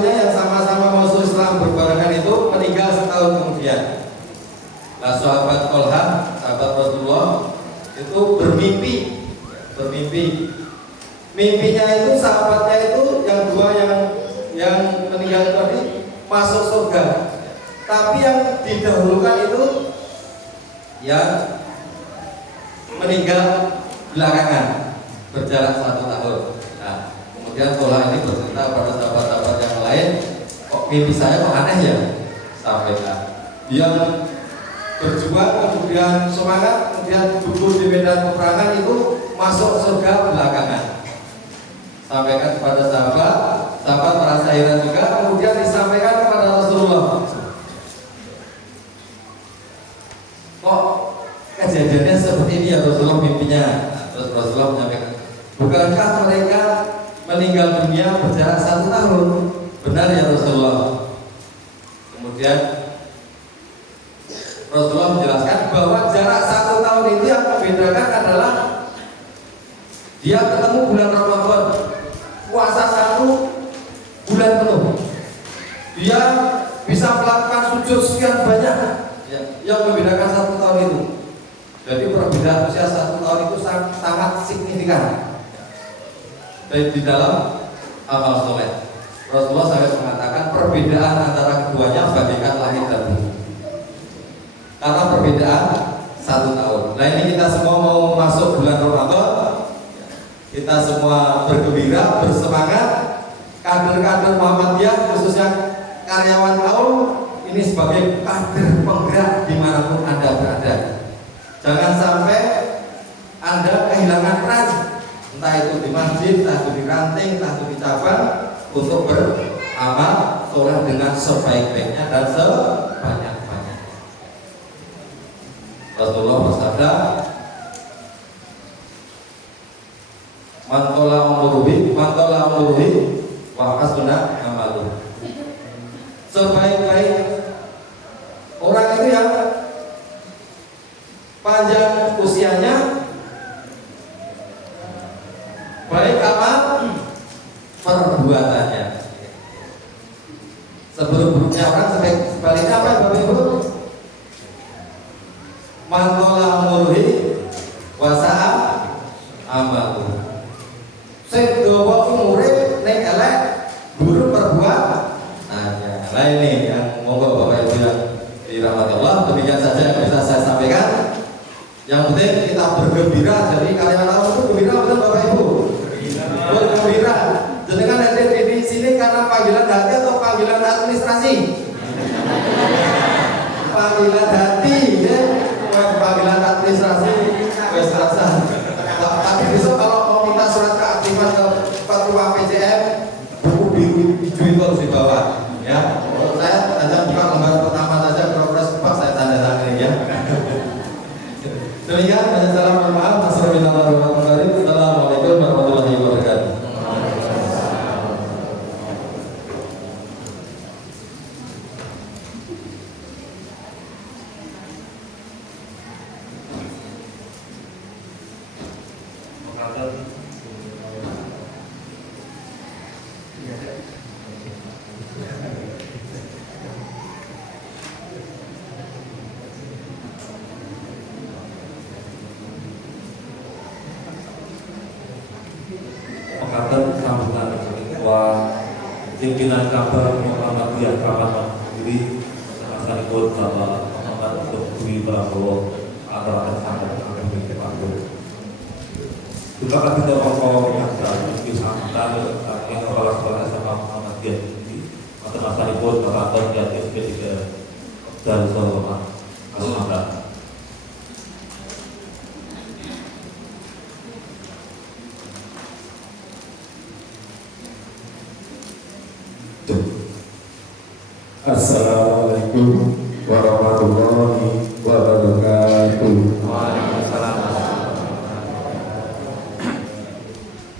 satunya yang sama-sama masuk Islam berbarengan itu meninggal setahun kemudian. Nah, sahabat Tolha, sahabat Rasulullah itu bermimpi. Mimpinya itu sahabatnya itu yang dua yang meninggal tadi masuk surga. Tapi yang didahulukan itu yang meninggal belakangan berjarak 1 tahun. Nah, kemudian Tolha ini bercerita pada sahabat-sahabat yang lain, kok mimpi saya kok aneh ya? Sampaikan. Dia berjuang, kemudian semangat, kemudian gugur di medan peperangan itu masuk surga belakangan. Sampaikan kepada sahabat merasa heran juga, kemudian disampaikan kepada Rasulullah. Kok kejadiannya seperti ini ya Rasulullah mimpinya? Nah, terus Rasulullah menyampaikan, bukankah mereka meninggal dunia berjarak 1 tahun? Benar ya Rasulullah. Kemudian Rasulullah menjelaskan bahwa jarak 1 tahun itu yang membedakan adalah dia ketemu bulan Ramadan, puasa 1 bulan penuh, dia bisa melakukan sujud sekian banyak, ya, yang membedakan 1 tahun itu. Jadi perbedaan usia 1 tahun itu sangat signifikan. Dan di dalam amal soleh, Rasulullah SAW mengatakan perbedaan antara keduanya bagaikan langit dan bumi. Karena perbedaan 1 tahun. Nah, ini kita semua mau masuk bulan Ramadan, kita semua bergembira, bersemangat. Kader-kader Muhammadiyah, khususnya karyawan kaum ini sebagai kader penggerak dimanapun Anda berada. Jangan sampai Anda kehilangan peran, entah itu di masjid, entah itu di ranting, entah itu di cabang, untuk beramal soleh dengan sebaik-baiknya dan sebanyak-banyaknya. Rasulullah bersabda, mantola umuruhi wa hasuna amaluh. Sebaik-baik orang itu yang panjang usianya, baik amal perbuatannya. Seburuk-buruknya orang sebaliknya apa Bapak Ibu? Mantola umuruhi wa sa'a amaluh. Sing dawa umure nek elek buruk perbuatannya. Nah, ini yang monggo Bapak Ibu yang dirahmati Allah, demikian saja yang bisa saya sampaikan. Yang penting kita bergembira. Jadi karyawan awam itu gembira betul Bapak Ibu? Bergembira. Jenengan hadir di sini karena panggilan hati atau panggilan administrasi? Panggilan hati, ya. Panggilan administrasi wes terasa. Tapi besok kalau mau minta surat keaktifan ke Ketua PJM, buku biru hijau itu harus dibawa, ya. Saya hanya buka lembar pertama saja, progres kepak saya tanda tangan ya. Demikian, banyak salam, mohon maaf. Assalamualaikum warahmatullahi wabarakatuh. Sambutan Ketua Pimpinan Kabar Muhammadiyah Kabupaten Kediri, Senasanipun Bapak Muhammad Dwi Prabowo atau sangat menghormati Pak Guru. Terima kasih kepada pokok yang telah sambutan kami Kepala Sekolah SMA Muhammadiyah Kediri, Senasanipun Bapak Tony SP3 dan Solomon Asmada. Assalamualaikum warahmatullahi wabarakatuh.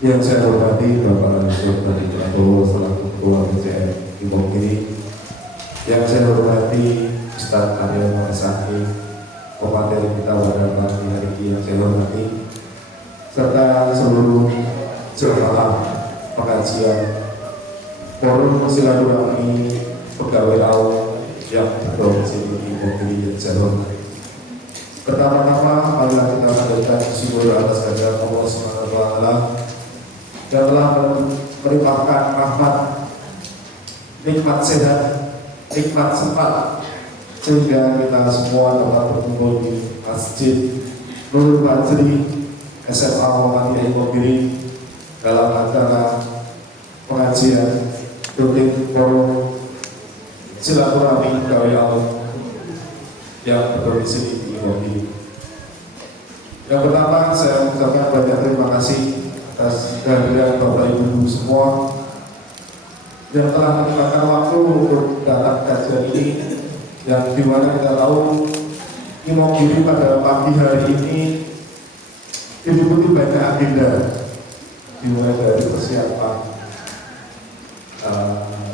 Yang saya hormati Bapak Dr. Prabowo selaku Ketua PJM Ibu Kiri, yang saya hormati Ustaz Aryo Masaki, Komandan kita pada pagi hari ini yang saya hormati, serta seluruh jemaah pengajian forum silaturahmi pegawai awam yang berdomisili di Mokili Jalur. Pertama-tama marilah kita panjatkan syukur atas kehadirat Allah Subhanahu wa taala yang telah melimpahkan rahmat, nikmat sehat, nikmat sempat sehingga kita semua dapat berkumpul di Masjid Nurul Fajri SMA Muhammadiyah Mokili dalam acara pengajian rutin forum silaturahmi pegawai awam yang berdomisili di Mokili. Yang pertama, saya mengucapkan banyak terima kasih atas kehadiran Bapak Ibu semua yang telah menyempatkan waktu untuk datang kajian ini, yang dimana kita tahu di Mokili pada pagi hari ini diliputi banyak agenda, dimulai dari persiapan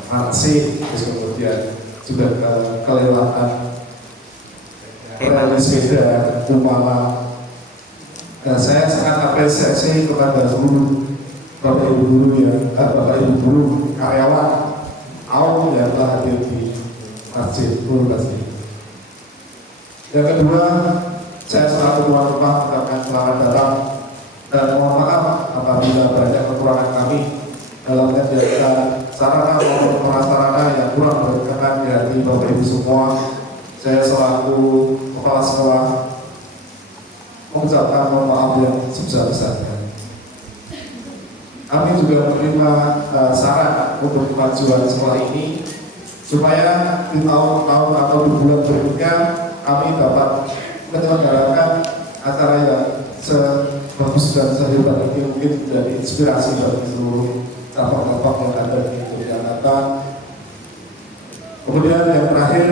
manasik, terus kemudian juga kelewatan rally sepeda Kumala. Dan saya sangat apresiasi kepada seluruh Bapak Ibu guru Bapak Ibu guru karyawan awam yang telah hadir di Masjid Nurul Fajri. Yang kedua, saya selaku tuan rumah mengucapkan selamat datang dan mohon maaf apabila banyak kekurangan kami dalam menjalankan sarana maupun prasarana yang kurang berkenan di hati Bapak Ibu semua. Saya selaku kepala sekolah mengucapkan mohon maaf yang sebesar-besarnya. Kami juga menerima saran untuk kemajuan sekolah ini supaya di tahun-tahun atau di bulan berikutnya kami dapat menyelenggarakan acara yang sebagus dan sehebat ini, mungkin menjadi inspirasi bagi seluruh cabang-cabang yang ada di Yogyakarta. Kemudian yang terakhir,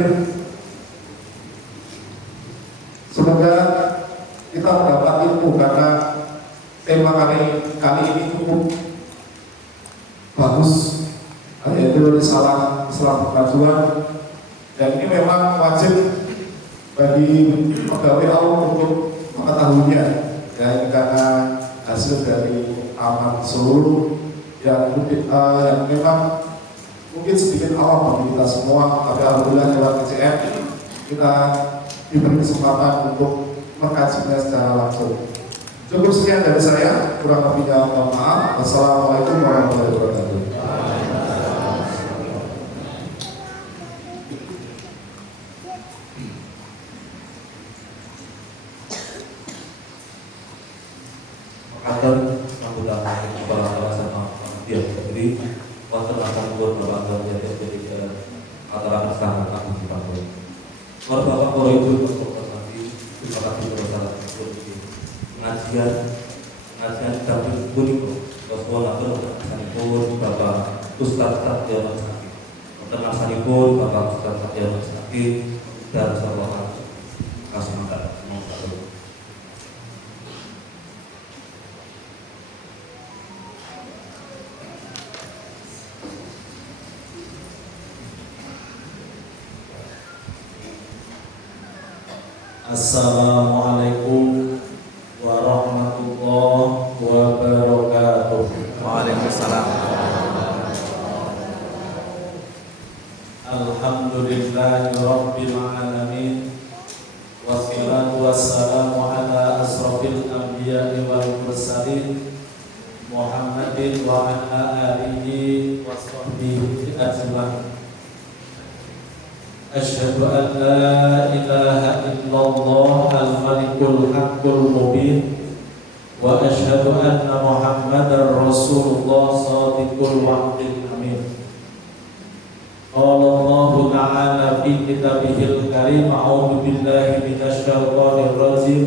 semoga kita mendapat ilmu karena tema kali ini cukup bagus, yaitu risalah Islam Pengkajuan, dan ini memang wajib bagi pegawai awam untuk mengetahuinya, ya, karena hasil dari amal seluruh yang memang mungkin sedikit awam bagi kita semua, tapi alhamdulillah lewat KCM kita diberi kesempatan untuk mengkajinya secara langsung. Cukup sekian dari saya, kurang lebihnya mohon maaf. Wassalamualaikum warahmatullahi wabarakatuh. Akan sambutan kepala sekolah sama dia. Jadi wonten akan beberapa jadi acara bersama kami di Papua. Bapak Bapak Ibu terima kasih kepada pengajian dapur kuning sekolah terlaksana Bapak Ustaz Satya Masaki, terlaksana Bapak Ustaz Satya Masaki dan sahabat kasih makan. Assalamualaikum warahmatullahi wabarakatuh. Waalaikumsalam. Alhamdulillahi rabbil alamin. Wassalatu wassalamu ala asrofil anbiya'i wal mursalin Muhammadin wa ala alihi wa sahbihi ajma'in. Asyhadu an la ilaha illallah al-malikul haqqul mubin wa asyhadu anna Muhammadar Rasulullah shadiqul wa'dil amin. Qala Allah ta'ala fi kitabihil karim, a'udzu billahi minasy syaithanir rajim.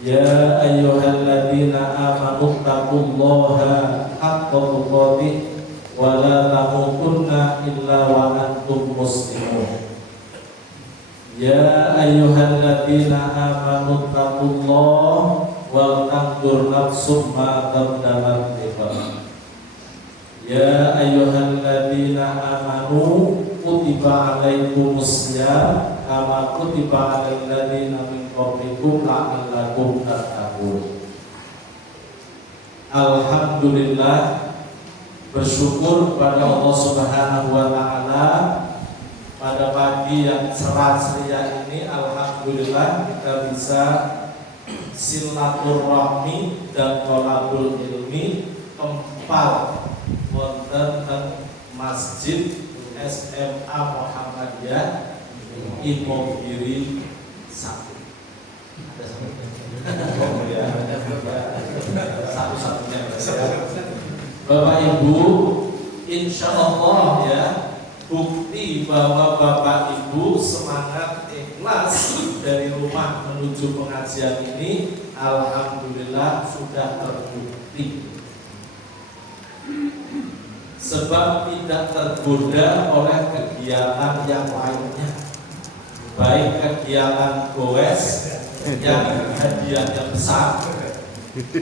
Ya ayyuhalladzina amanu taqullaha haqqa tuqatih wa la tamutunna illa wa antum muslimun. Ya ayyuhalladzina amanu taqullaha wal tanzur nafsum ma qaddamat lighad. Ya ayyuhalladzina amanu kutiba alaikumus syiyam kama kutiba alal ladzina min qablikum la'allakum tattaqun. Alhamdulillah, bersyukur kepada Allah Subhanahu wa taala pada pagi yang cerah ceria ini. Alhamdulillah kita bisa silaturahmi dan thalabul ilmi kempal wonten teng Masjid SMA Muhammadiyah Imogiri 1. Ada oh ya, satu-satunya. Bapak Ibu, insya Allah ya, bukti bahwa Bapak Ibu semangat ikhlas dari rumah menuju pengajian ini, alhamdulillah sudah terbukti. Sebab tidak tergoda oleh kegiatan yang lainnya, baik kegiatan goes yang hadiahnya besar,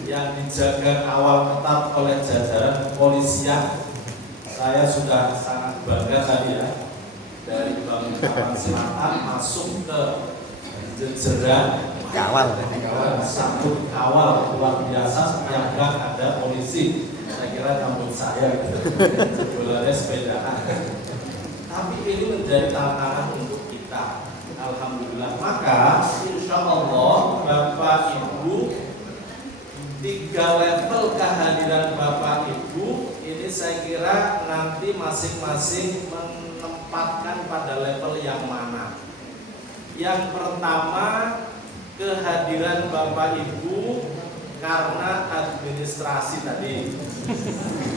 yang dijaga awal ketat oleh jajaran kepolisian. Saya sudah sangat bangga tadi ya, dari Bangunan Selatan masuk ke jejeran kawal, sambut kawal luar biasa, setiap gang ada polisi. Saya kira kampung saya gitu, sebenarnya sepedaan. Tapi ini menjadi tantangan untuk kita. Alhamdulillah. Maka insya Allah Bapak Ibu, 3 level kehadiran Bapak Ibu ini saya kira nanti masing-masing menempatkan pada level yang mana. Yang pertama, kehadiran Bapak Ibu karena administrasi tadi.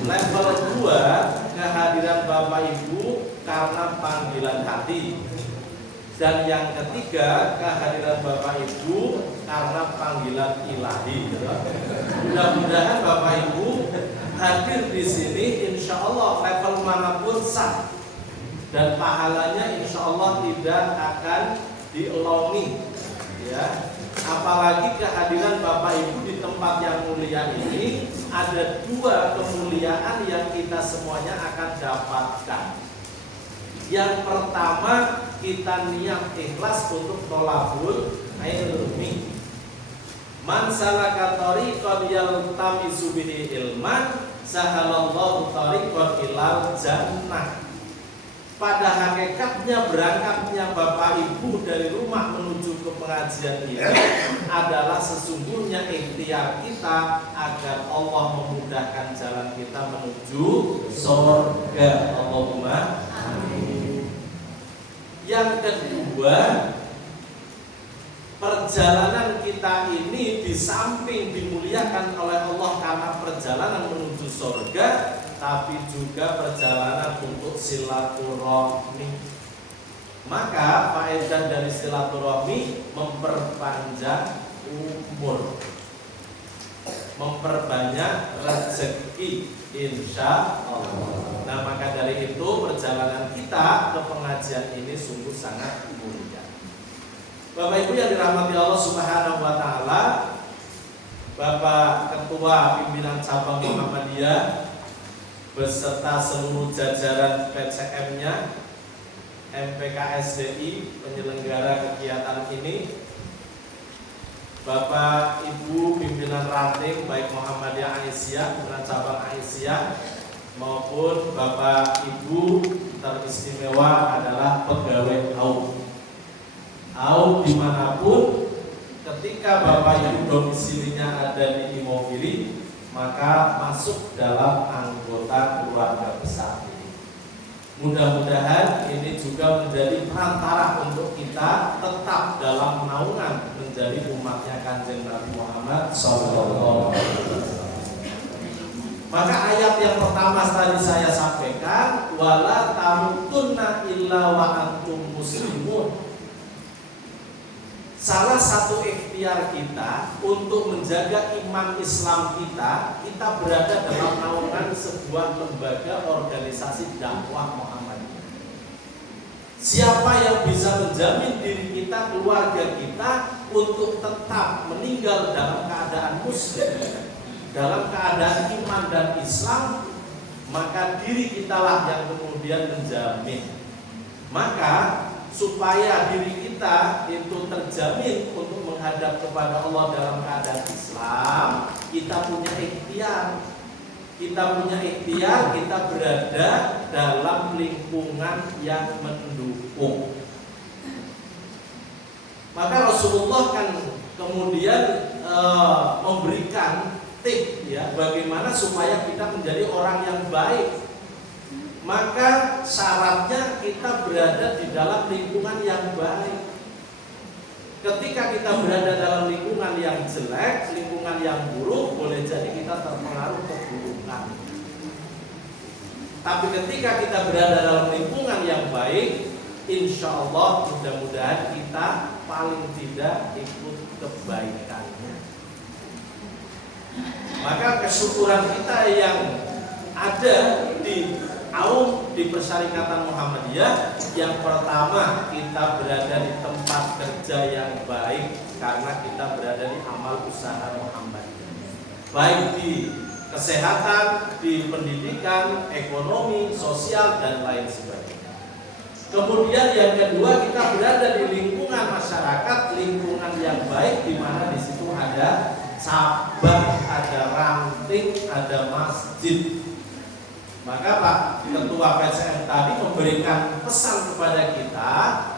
Level 2, kehadiran Bapak Ibu karena panggilan hati. Dan yang ketiga, kehadiran Bapak Ibu karena panggilan ilahi. Mudah-mudahan Bapak Ibu hadir di sini, insya Allah level manapun sah, dan pahalanya insya Allah tidak akan dielongi. Ya, apalagi kehadiran Bapak Ibu di tempat yang mulia ini, ada 2 kemuliaan yang kita semuanya akan dapatkan. Yang pertama, kita niat ikhlas untuk thalabul ilmi. Man salaka tariqan yaltamisu bihi ilman, sahalallahu tariqan ilal jannah. Pada hakikatnya berangkatnya Bapak Ibu dari rumah menuju ke pengajian ini adalah sesungguhnya ikhtiar kita agar Allah memudahkan jalan kita menuju surga. Allahumma amin. Yang kedua, perjalanan kita ini di samping dimuliakan oleh Allah karena perjalanan menuju surga, tapi juga perjalanan untuk silaturahmi. Maka faedah dari silaturahmi memperpanjang umur, memperbanyak rezeki, insya Allah. Nah, maka dari itu perjalanan kita ke pengajian ini sungguh sangat mulia. Bapak Ibu yang dirahmati Allah Subhanahu wa taala, Bapak Ketua Pimpinan Cabang Muhammadiyah beserta seluruh jajaran PCM-nya, MPKSDI penyelenggara kegiatan ini, Bapak Ibu pimpinan ranting baik Muhammadiyah Aisyah, pimpinan cabang Aisyah, maupun Bapak Ibu teristimewa adalah pegawai AUD dimanapun, ketika Bapak Ibu domisilinya ada di Imogiri, maka masuk dalam anggota keluarga besar ini. Mudah-mudahan ini juga menjadi perantara untuk kita tetap dalam naungan menjadi umatnya Kanjeng Nabi Muhammad SAW. Maka ayat yang pertama tadi saya sampaikan, wala tamutunna illa wa antum muslimun. Salah satu ikhtiar kita untuk menjaga iman Islam kita berada dalam naungan sebuah lembaga organisasi dakwah Muhammadiyah. Siapa yang bisa menjamin diri kita, keluarga kita untuk tetap meninggal dalam keadaan muslim, dalam keadaan iman dan Islam, maka diri kitalah yang kemudian menjamin. Maka supaya diri kita itu terjamin untuk menghadap kepada Allah dalam keadaan Islam, kita punya ikhtiar. kita punya ikhtiar, kita berada dalam lingkungan yang mendukung. Maka Rasulullah kan kemudian memberikan tip ya, bagaimana supaya kita menjadi orang yang baik. Maka syaratnya kita berada di dalam lingkungan yang baik. Ketika kita berada dalam lingkungan yang jelek, lingkungan yang buruk, boleh jadi kita terpengaruh keburukan. Tapi ketika kita berada dalam lingkungan yang baik, insya Allah mudah-mudahan kita paling tidak ikut kebaikannya. Maka kesyukuran kita yang ada di di Persyarikatan Muhammadiyah, yang pertama kita berada di tempat kerja yang baik karena kita berada di amal usaha Muhammadiyah, baik di kesehatan, di pendidikan, ekonomi, sosial dan lain sebagainya. Kemudian yang kedua, kita berada di lingkungan masyarakat, lingkungan yang baik di mana di situ ada cabang, ada ranting, ada masjid. Maka Pak Ketua PCM tadi memberikan pesan kepada kita,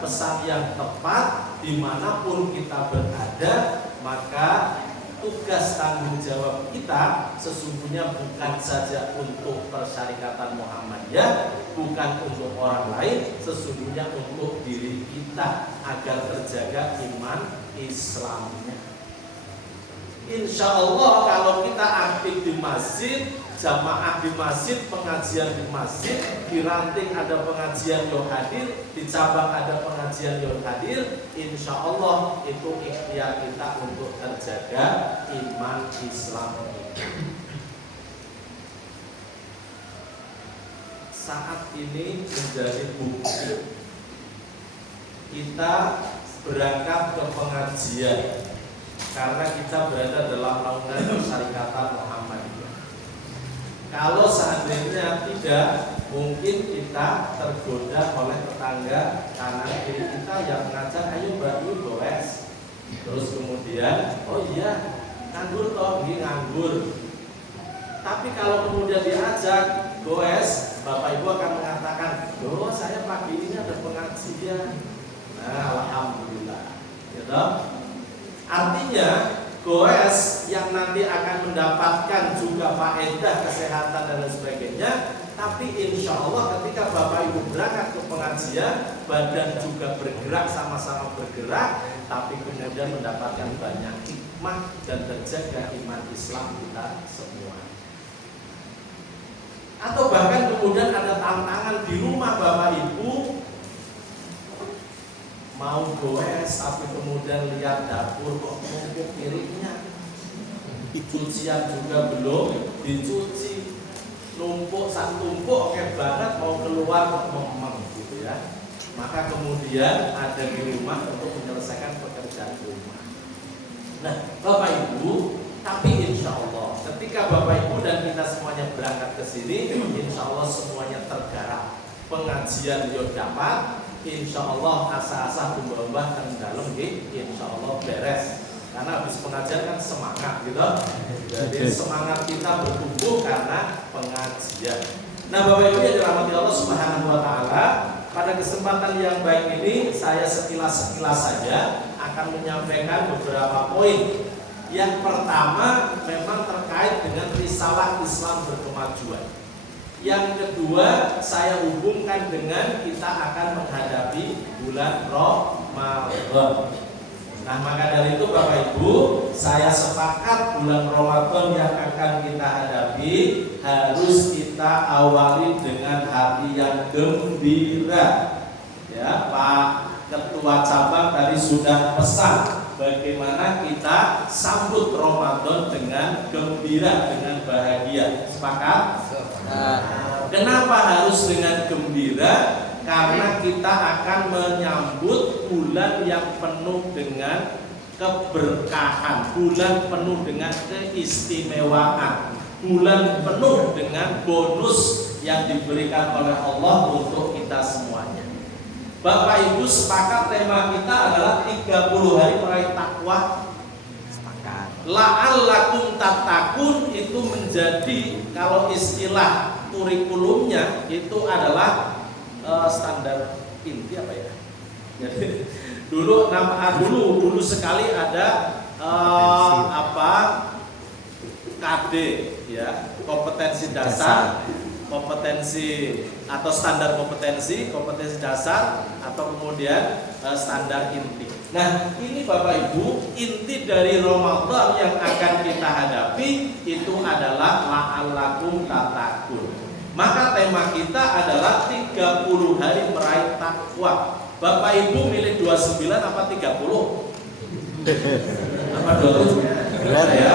pesan yang tepat dimanapun kita berada, maka tugas tanggung jawab kita sesungguhnya bukan saja untuk Persyarikatan Muhammadiyah, bukan untuk orang lain, sesungguhnya untuk diri kita agar terjaga iman Islamnya. Insya Allah kalau kita aktif di masjid, jamaah di masjid, pengajian di masjid, di ranting ada pengajian yang hadir, di cabang ada pengajian yang hadir, insya Allah itu ikhtiar kita untuk terjaga iman Islam kita. Saat ini menjadi bukti kita berangkat ke pengajian karena kita berada dalam naungan Persyarikatan Muhammadiyah. Kalau seandainya tidak, mungkin kita tergoda oleh tetangga kanan kiri kita yang mengajak, ayo Mbak Yu goes. Terus kemudian, oh iya, nganggur toh, ini nganggur. Tapi kalau kemudian diajak goes, Bapak Ibu akan mengatakan, oh saya pagi ini ada pengajian. Nah, alhamdulillah. Gitu. Artinya goes yang nanti akan mendapatkan juga faedah kesehatan dan lain sebagainya, tapi insya Allah ketika Bapak Ibu berangkat ke pengajian, badan juga bergerak, sama-sama bergerak, tapi kemudian mendapatkan banyak hikmah dan terjaga iman Islam kita semua. Atau bahkan kemudian ada tantangan di rumah Bapak Ibu mau goes, tapi kemudian lihat dapur kok numpuk piringnya, cucian juga belum dicuci, numpuk sak tumpuk oke banget, mau keluar kok memang gitu ya. Maka kemudian ada di rumah untuk menyelesaikan pekerjaan rumah. Nah Bapak Ibu, tapi insya Allah ketika Bapak Ibu dan kita semuanya berangkat ke sini, insya Allah semuanya tergarap, pengajian yo dapat. Insya Allah asa-asa tumbuh-tumbuh dan dalam insya Allah beres. Karena habis pengajian kan semangat gitu. Jadi semangat kita bertumbuh karena pengajian. Nah Bapak Ibu yang dirahmati Allah Subhanahu wa Ta'ala, pada kesempatan yang baik ini saya sekilas saja akan menyampaikan beberapa poin. Yang pertama memang terkait dengan risalah Islam berkemajuan. Yang kedua saya hubungkan dengan kita akan menghadapi bulan Ramadan. Nah maka dari itu Bapak Ibu, saya sepakat bulan Ramadan yang akan kita hadapi harus kita awali dengan hati yang gembira. Ya Pak Ketua Cabang tadi sudah pesan bagaimana kita sambut Ramadan dengan gembira, dengan bahagia. Sepakat? Kenapa harus dengan gembira? Karena kita akan menyambut bulan yang penuh dengan keberkahan, bulan penuh dengan keistimewaan, bulan penuh dengan bonus yang diberikan oleh Allah untuk kita semuanya. Bapak Ibu sepakat tema kita adalah 30 hari meraih takwa. Sepakat. la'allakum tattaqun itu menjadi, kalau istilah kurikulumnya itu adalah standar inti apa ya? Jadi dulu sekali ada KD ya, kompetensi dasar, kompetensi atau standar kompetensi dasar, atau kemudian standar inti. Nah, ini Bapak Ibu, inti dari Ramadan yang akan kita hadapi itu adalah la'allakum tattaqun. Maka tema kita adalah 30 hari meraih takwa. Bapak Ibu milih 29 apa 30? Apa 20? Ya.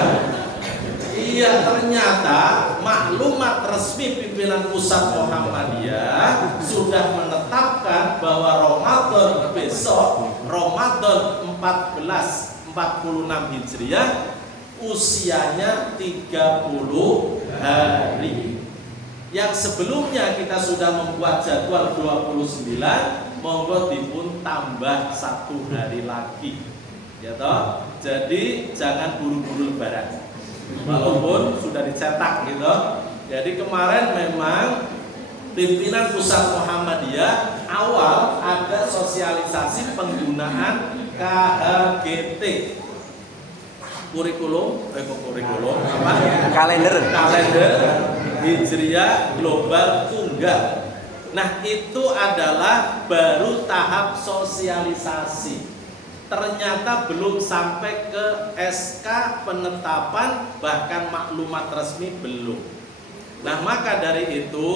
Iya, ternyata maklumat resmi pimpinan pusat Muhammadiyah sudah menetapkan bahwa Ramadan besok, Ramadan 1446 Hijriah, usianya 30 hari. Yang sebelumnya kita sudah membuat jadwal 29, monggo dipun tambah 1 hari lagi. Ya toh? Jadi jangan buru-buru lebaran. Walaupun sudah dicetak gitu. Jadi kemarin memang pimpinan pusat Muhammadiyah awal ada sosialisasi penggunaan KHGT, kurikulum apa? Kalender Hijriah Global Tunggal. Nah, itu adalah baru tahap sosialisasi. Ternyata belum sampai ke SK penetapan, bahkan maklumat resmi belum. Nah, maka dari itu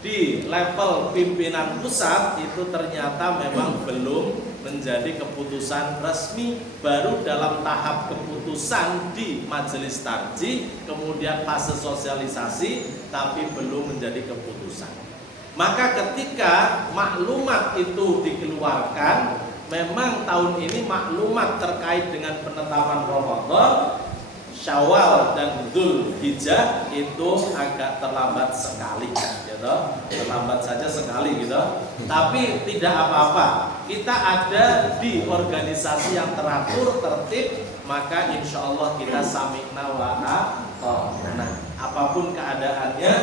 di level pimpinan pusat itu ternyata memang belum menjadi keputusan resmi, baru dalam tahap keputusan di majelis tarjih, kemudian fase sosialisasi, tapi belum menjadi keputusan. Maka ketika maklumat itu dikeluarkan, memang tahun ini maklumat terkait dengan penetapan Ramadan, Syawal dan Dzulhijjah itu agak terlambat sekali, gitu. Terlambat saja sekali, gitu. Tapi tidak apa-apa. Kita ada di organisasi yang teratur, tertib, maka insya Allah kita sami'na wa ata'na. Nah, apapun keadaannya,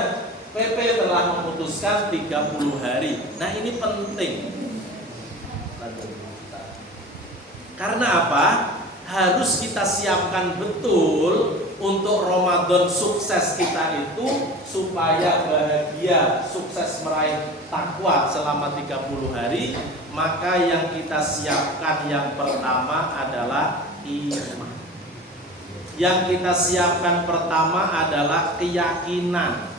PP telah memutuskan 30 hari. Nah, ini penting. Karena apa? Harus kita siapkan betul untuk Ramadan sukses kita itu, supaya bahagia, sukses meraih takwa selama 30 hari. Maka yang kita siapkan yang pertama adalah iman. Yang kita siapkan pertama adalah keyakinan.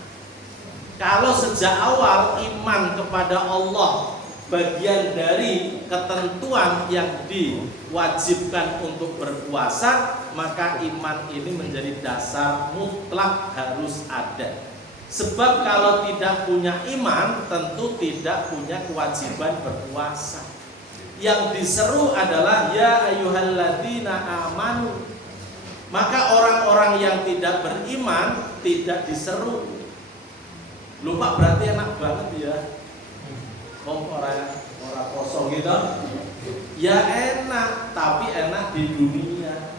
Kalau sejak awal iman kepada Allah bagian dari ketentuan yang diwajibkan untuk berpuasa, maka iman ini menjadi dasar mutlak harus ada. Sebab kalau tidak punya iman, tentu tidak punya kewajiban berpuasa. Yang diseru adalah ya ayyuhalladzina amanu. Maka orang-orang yang tidak beriman tidak diseru. Lupa berarti enak banget ya. Orang kosong gitu. Ya enak, tapi enak di dunia.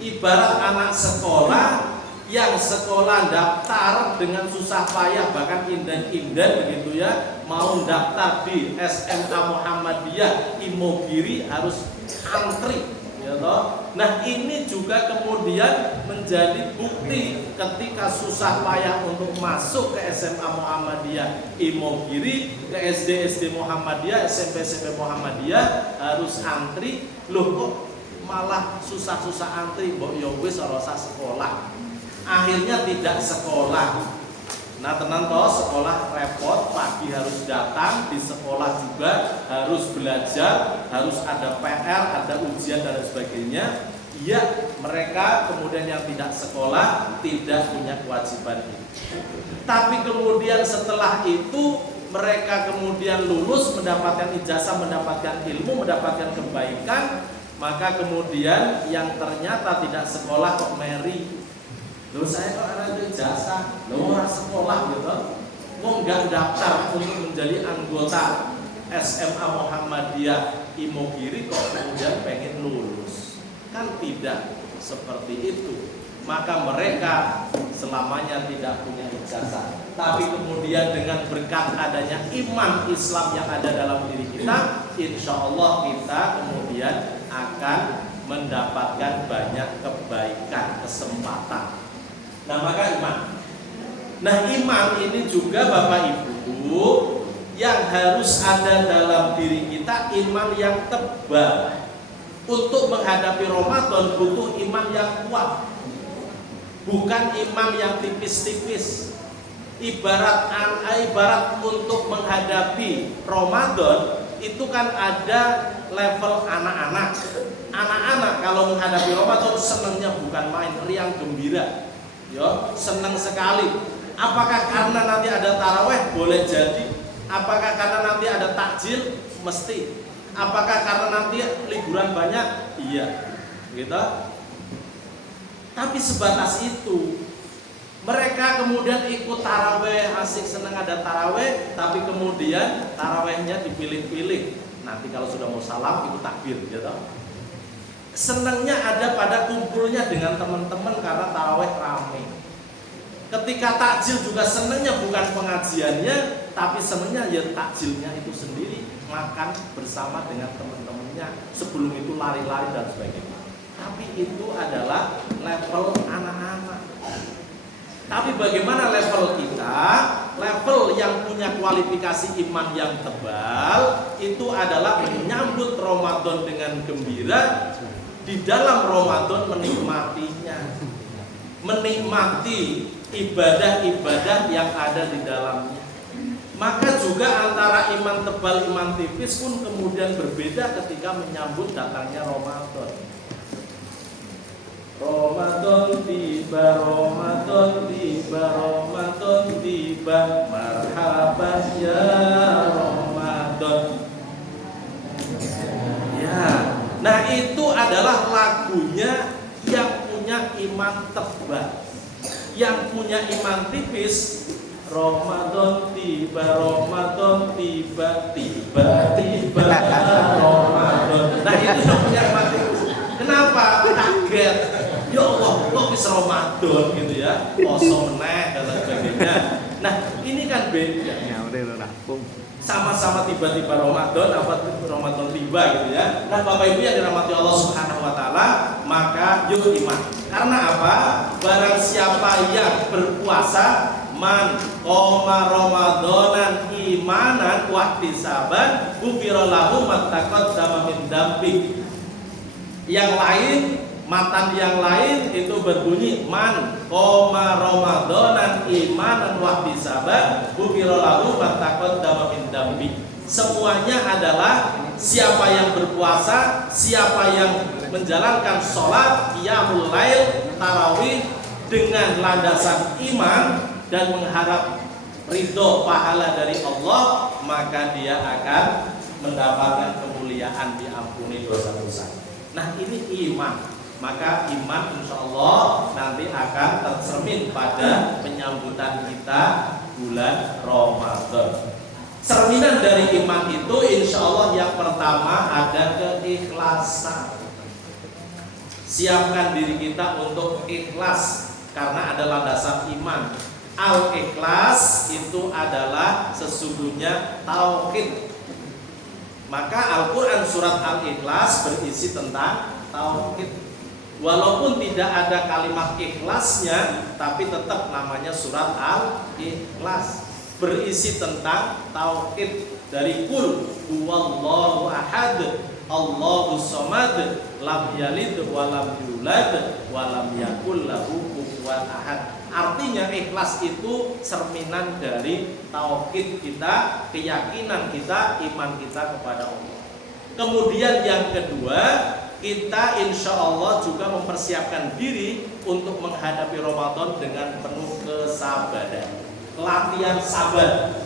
Ibarat anak sekolah yang sekolah daftar dengan susah payah, bahkan inden-inden begitu ya, mau daftar di SMA Muhammadiyah Imogiri harus antri, ya toh. Nah, ini juga kemudian menjadi bukti ketika susah payah untuk masuk ke SMA Muhammadiyah Imogiri, ke SD Muhammadiyah, SMP Muhammadiyah harus antri. Loh, kok malah susah-susah antri, mbok yo wis ora usah sekolah. Akhirnya tidak sekolah. Nah, tenan toh, sekolah repot, pagi harus datang, di sekolah juga harus belajar, harus ada PR, ada ujian dan sebagainya. Ya, mereka kemudian yang tidak sekolah tidak punya kewajiban ini. Tapi kemudian setelah itu mereka kemudian lulus, mendapatkan ijazah, mendapatkan ilmu, mendapatkan kebaikan, maka kemudian yang ternyata tidak sekolah kok meri. Loh, saya kok ada ijazah, loh orang sekolah gitu, kok nggak daftar untuk menjadi anggota SMA Muhammadiyah Imogiri kok kemudian pengen lulus? Kan tidak. seperti itu, maka mereka selamanya tidak punya ijazah. Tapi kemudian dengan berkat adanya iman Islam yang ada dalam diri kita, insya Allah kita kemudian akan mendapatkan banyak kebaikan, kesempatan. Nah, maka iman. Nah, iman ini juga Bapak Ibu yang harus ada dalam diri kita, iman yang tebal. Untuk menghadapi Ramadan butuh iman yang kuat, bukan iman yang tipis-tipis. Ibarat untuk menghadapi Ramadan itu kan ada level anak-anak. Anak-anak kalau menghadapi Ramadan senangnya bukan main, riang gembira, yo, senang sekali. Apakah karena nanti ada taraweh? Boleh jadi. Apakah karena nanti ada takjil? Mesti. Apakah karena nanti liburan banyak? Iya, gitu. Tapi sebatas itu. Mereka kemudian ikut taraweh, asik senang ada taraweh, tapi kemudian tarawehnya dipilih-pilih. Nanti kalau sudah mau salam ikut takbir, gitu. Senangnya ada pada kumpulnya dengan teman-teman karena taraweh rame. Ketika takjil juga senangnya bukan pengajiannya, tapi senangnya ya takjilnya itu sendiri, makan bersama dengan teman-temannya. Sebelum itu lari-lari dan sebagainya. Tapi itu adalah level anak-anak. Tapi bagaimana level kita? Level yang punya kualifikasi iman yang tebal itu adalah menyambut Ramadan dengan gembira, di dalam Ramadan menikmatinya, menikmati ibadah-ibadah yang ada di dalamnya. Maka juga antara iman tebal, iman tipis pun kemudian berbeda ketika menyambut datangnya Ramadan. Ramadan tiba, Ramadan tiba, Ramadan tiba, marhaban ya Ramadan. Ya, nah itu adalah lagunya yang punya iman tebal. Yang punya iman tipis, Ramadan tiba, Ramadan tiba, tiba-tiba Ramadan. Nah itu yang punya iman tipis. Kenapa? Kaget. Ya Allah, kok bisa Ramadan gitu ya, kosong meneh dan sebagainya. Nah ini kan beda. Sama-sama tiba-tiba Ramadan, apa Ramadan tiba gitu ya. Nah Bapak Ibu yang dirahmati Allah Subhanahu Wa Taala, maka yuk iman. Karena apa? Barang siapa yang berpuasa, man qoma Ramadanan imanan wahtisaban, ghufira lahu ma taqaddama min dambi. Yang lain, matan yang lain itu berbunyi man qoma Ramadanan imanan wahtisaban, ghufira lahu ma taqaddama min dambi. Semuanya adalah siapa yang berpuasa, siapa yang menjalankan sholat qiyamul lail, tarawih dengan landasan iman dan mengharap ridho pahala dari Allah, maka dia akan mendapatkan kemuliaan, diampuni dosa-dosa. Nah ini iman. Maka iman insya Allah nanti akan tercermin pada penyambutan kita bulan Ramadan. Cerminan dari iman itu insya Allah yang pertama ada keikhlasan. Siapkan diri kita untuk ikhlas karena ada landasan iman. Al-ikhlas itu adalah sesungguhnya tauhid. Maka Al-Quran surat Al-Ikhlas berisi tentang tauhid. Walaupun tidak ada kalimat ikhlasnya, tapi tetap namanya surat Al-Ikhlas. Berisi tentang tauhid dari kul huwallahu ahad, Allahus samad, lam yalid wa lam yulad wa lam yakul lahu kufuwan ahad. Artinya ikhlas itu cerminan dari tauhid kita, keyakinan kita, iman kita kepada Allah. Kemudian yang kedua, kita insya Allah juga mempersiapkan diri untuk menghadapi Ramadan dengan penuh kesabaran. Latihan sabar.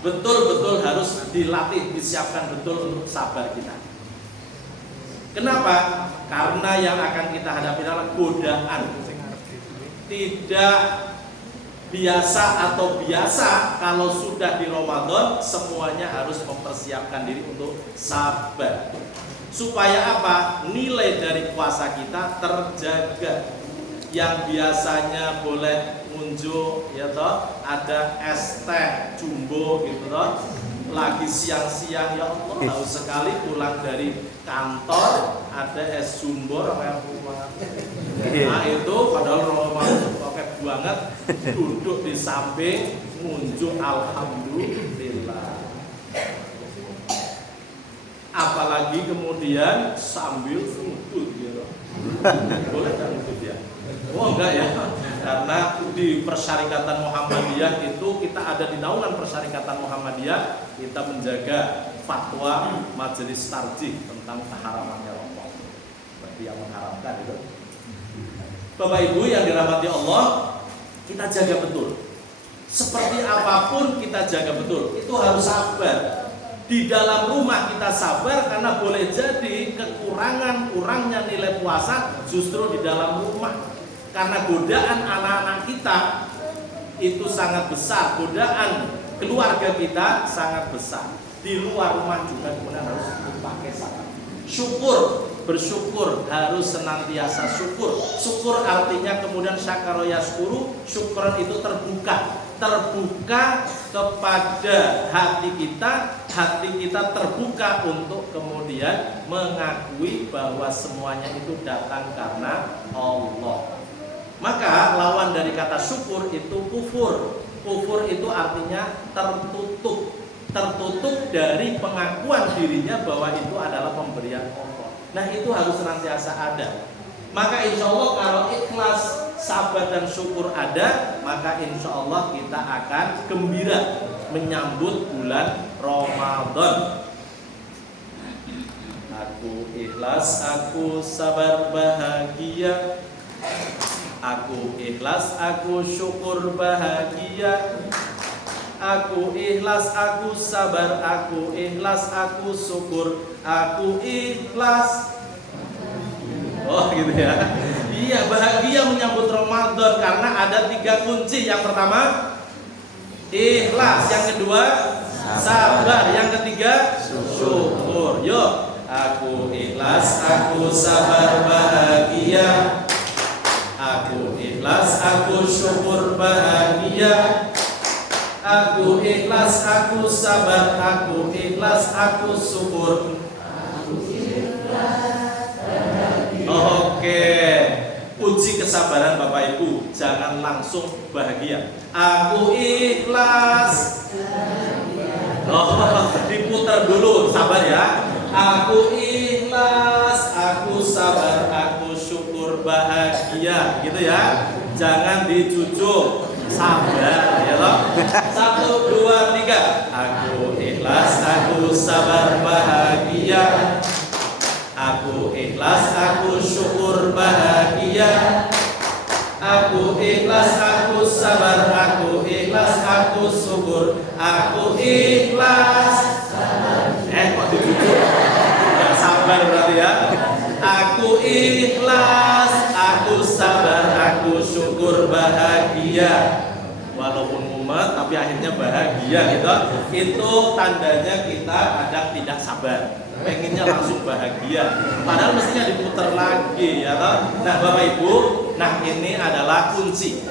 Betul-betul harus dilatih, disiapkan betul untuk sabar kita. Kenapa? Karena yang akan kita hadapi adalah godaan. Tidak biasa atau biasa, kalau sudah di Ramadan semuanya harus mempersiapkan diri untuk sabar. Supaya apa? Nilai dari puasa kita terjaga. Yang biasanya boleh ngunjuk ya toh, ada es teh jumbo gitu toh. Lagi siang-siang ya Allah haus sekali pulang dari kantor ada es jumbo yang rumah. Nah itu padahal Ramadan pakai banget, duduk di samping ngunjuk alhamdulillah. Apalagi kemudian sambil ngudut gitu. Boleh kan ngudut ya? Oh enggak ya, karena di Persyarikatan Muhammadiyah itu kita ada di naungan Persyarikatan Muhammadiyah, kita menjaga fatwa majelis tarjih tentang keharamannya rokok. Bagi yang mengharamkan itu. Bapak Ibu yang dirahmati Allah, kita jaga betul. Seperti apapun kita jaga betul. Itu harus sabar. Di dalam rumah kita sabar karena boleh jadi kurangnya nilai puasa justru di dalam rumah. Karena godaan anak-anak kita itu sangat besar, godaan keluarga kita sangat besar. Di luar rumah juga kemudian harus dipakai sabar. Syukur, bersyukur, harus senantiasa syukur. Syukur artinya kemudian syakara yaskuru, syukuran itu terbuka kepada hati kita terbuka untuk kemudian mengakui bahwa semuanya itu datang karena Allah. Maka lawan dari kata syukur itu kufur. Kufur itu artinya tertutup dari pengakuan dirinya bahwa itu adalah pemberian Allah. Nah itu harus senantiasa ada. Maka insya Allah kalau ikhlas, sabar dan syukur ada, maka insya Allah kita akan gembira menyambut bulan Ramadan. Aku ikhlas, aku sabar bahagia. Aku ikhlas, aku syukur bahagia. Aku ikhlas, aku sabar, aku ikhlas, aku syukur, aku ikhlas. Oh gitu ya. Iya, bahagia menyambut Ramadan karena ada 3 kunci. Yang pertama ikhlas, yang kedua sabar, yang ketiga syukur. Yuk, aku ikhlas, aku sabar bahagia. Aku ikhlas, aku syukur bahagia. Aku ikhlas, aku sabar, aku ikhlas, aku syukur. Oke, uji kesabaran Bapak Ibu, jangan langsung bahagia. Aku ikhlas. Oh, diputar dulu, sabar ya. Aku ikhlas, aku sabar, aku syukur bahagia, gitu ya. Jangan dicucuk, sabar ya loh. 1, 2, 3. Aku ikhlas, aku sabar bahagia. Aku ikhlas, aku syukur bahagia. Aku ikhlas, aku sabar, aku ikhlas, aku syukur, aku ikhlas. Kok dicucuk? Gak sabar berarti ya. Aku ikhlas, aku sabar, aku syukur bahagia. Walaupun mumet tapi akhirnya bahagia gitu. Itu tandanya kita kadang tidak sabar, pengennya langsung bahagia, padahal mestinya diputar lagi ya toh. Nah Bapak Ibu, nah ini adalah kunci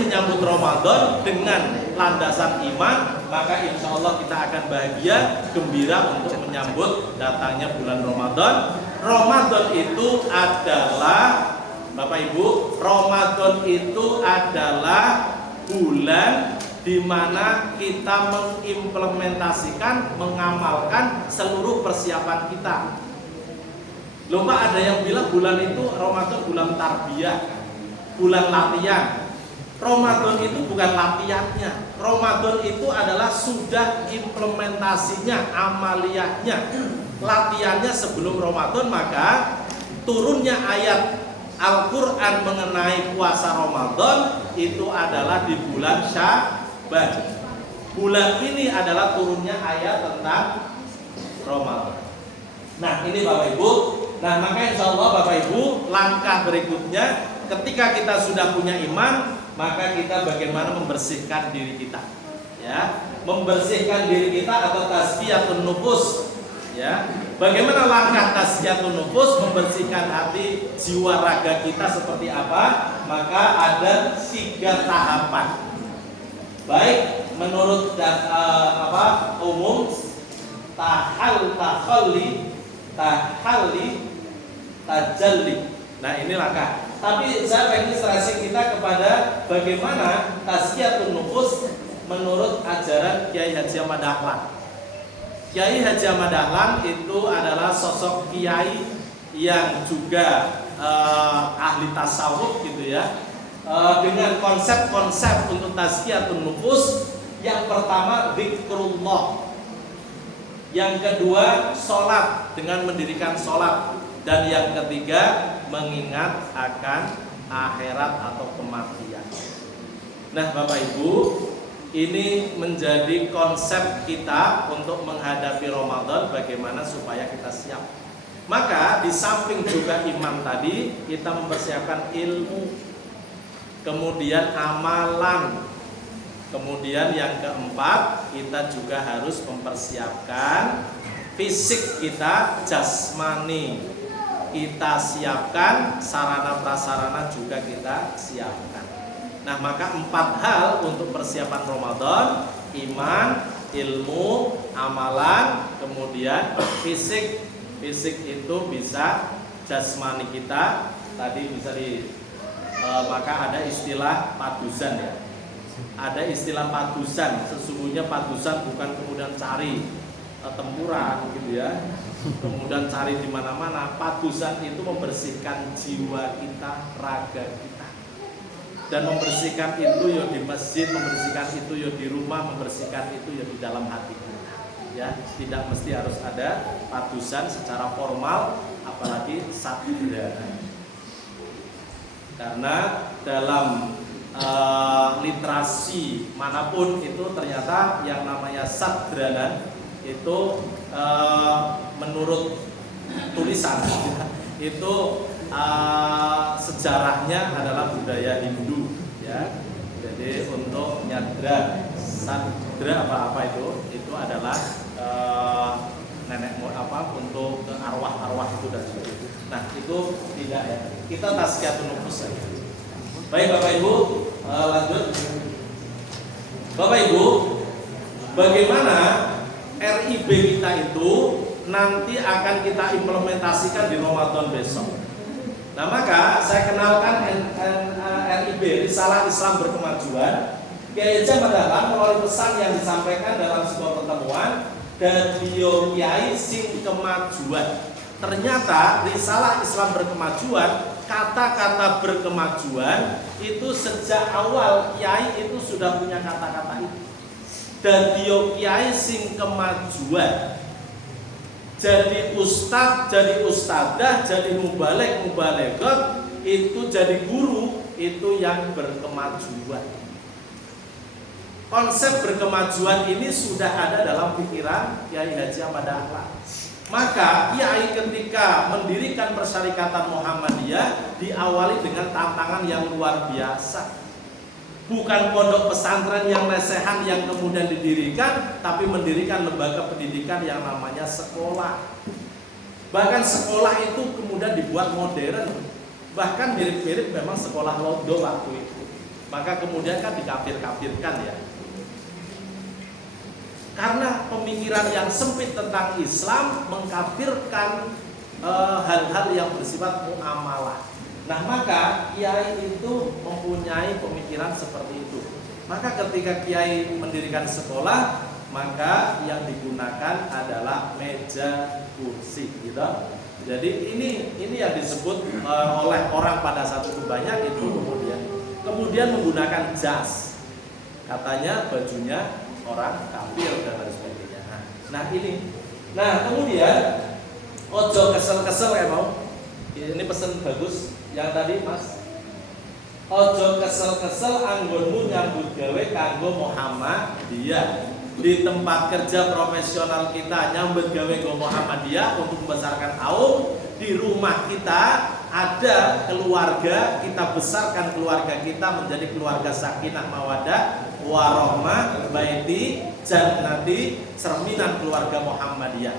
menyambut Ramadan dengan landasan iman, maka insya Allah kita akan bahagia, gembira untuk menyambut datangnya bulan Ramadan. Ramadan itu adalah, Bapak Ibu, Ramadan itu adalah bulan di mana kita mengimplementasikan, mengamalkan seluruh persiapan kita. Loh Pak, ada yang bilang bulan itu Ramadan bulan tarbiyah, bulan latihan. Ramadan itu bukan latihannya. Ramadan itu adalah sudah implementasinya, amaliyahnya. Latihannya sebelum Ramadan, maka turunnya ayat Al-Quran mengenai puasa Ramadan itu adalah di bulan Sya'ban. Bulan ini adalah turunnya ayat tentang Ramadan. Nah ini Bapak Ibu. Nah maka insya Allah Bapak Ibu, langkah berikutnya ketika kita sudah punya iman, maka kita bagaimana membersihkan diri kita, ya, membersihkan diri kita atau tazkiyatun nufus, ya. Bagaimana langkah tazkiyatun nufus, membersihkan hati, jiwa, raga kita seperti apa? Maka ada 3 tahapan. Baik menurut umum, tahalli, tajalli. Nah, ini langkah. Tapi saya pengen ilustrasi kita kepada bagaimana tazkiyatun nufus menurut ajaran Kiai Haji Ahmad Dahlan. Kiai Haji Ahmad Dahlan itu adalah sosok kiai yang juga ahli tasawuf gitu ya. Dengan konsep-konsep untuk tazkiyatun nufus, yang pertama zikrullah, yang kedua sholat dengan mendirikan sholat, dan yang ketiga mengingat akan akhirat atau kematian. Nah, Bapak Ibu, ini menjadi konsep kita untuk menghadapi Ramadan, bagaimana supaya kita siap. Maka di samping juga iman tadi, kita mempersiapkan ilmu, kemudian amalan, kemudian yang keempat kita juga harus mempersiapkan fisik kita, jasmani kita siapkan, sarana prasarana juga kita siapkan. Nah, maka 4 hal untuk persiapan Ramadan: iman, ilmu, amalan, kemudian fisik. Fisik itu bisa jasmani kita tadi bisa maka ada istilah padusan, ya. Ada istilah padusan. Sesungguhnya padusan bukan kemudian cari tempuran gitu ya, kemudian cari di mana-mana. Padusan itu membersihkan jiwa kita, raga kita. Dan membersihkan itu ya di masjid, membersihkan itu ya di rumah, membersihkan itu ya di dalam hati kita. Ya, tidak mesti harus ada padusan secara formal, apalagi saddrana. Karena dalam literasi manapun itu ternyata yang namanya saddrana itu menurut tulisan itu sejarahnya adalah budaya Hindu, ya. Jadi untuk nyadra, sadra apa itu adalah nenek untuk arwah itu dan sebagainya. Nah, itu tidak, ya. Kita tazkiyatun nufus saja. Baik Bapak Ibu, lanjut. Bapak Ibu, bagaimana RIB kita itu nanti akan kita implementasikan di Ramadan besok. Nah, maka saya kenalkan RIB, Risalah Islam Berkemajuan. Kiai Haji Ahmad Dahlan melalui pesan yang disampaikan dalam sebuah pertemuan dan Kiai Sing Kemajuan. Ternyata Risalah Islam Berkemajuan, kata-kata berkemajuan itu sejak awal Kiai itu sudah punya kata-kata itu. Dan Kiai Sing Kemajuan, jadi ustadz, jadi ustadzah, jadi mubaleghot, itu jadi guru, itu yang berkemajuan. Konsep berkemajuan ini sudah ada dalam pikiran Kiai Haji Ahmad Dahlan. Maka Kiai ketika mendirikan Persyarikatan Muhammadiyah diawali dengan tantangan yang luar biasa. Bukan pondok pesantren yang lesehan yang kemudian didirikan, tapi mendirikan lembaga pendidikan yang namanya sekolah. Bahkan sekolah itu kemudian dibuat modern, bahkan mirip-mirip memang sekolah Londo waktu itu. Maka kemudian kan dikafir-kafirkan, ya. Karena pemikiran yang sempit tentang Islam mengkafirkan hal-hal yang bersifat muamalah. Nah, maka Kiai itu mempunyai pemikiran seperti itu. Maka ketika Kiai mendirikan sekolah, maka yang digunakan adalah meja kursi, gitu. Jadi ini yang disebut oleh orang pada saat itu banyak itu kemudian menggunakan jas. Katanya bajunya orang kafir dan lain sebagainya. Nah, ini. Nah, kemudian ojo kesel-kesel ya mau. Ini pesan bagus yang tadi, Mas. Ojo kesel-kesel anggonmu nyambut gawe kanggo Muhammadiyah. Di tempat kerja profesional kita nyambut gawe go Muhammadiyah untuk membesarkan kaum, di rumah kita ada keluarga, kita besarkan keluarga kita menjadi keluarga sakinah mawaddah warahmah baiti jannati, cerminan keluarga Muhammadiyah.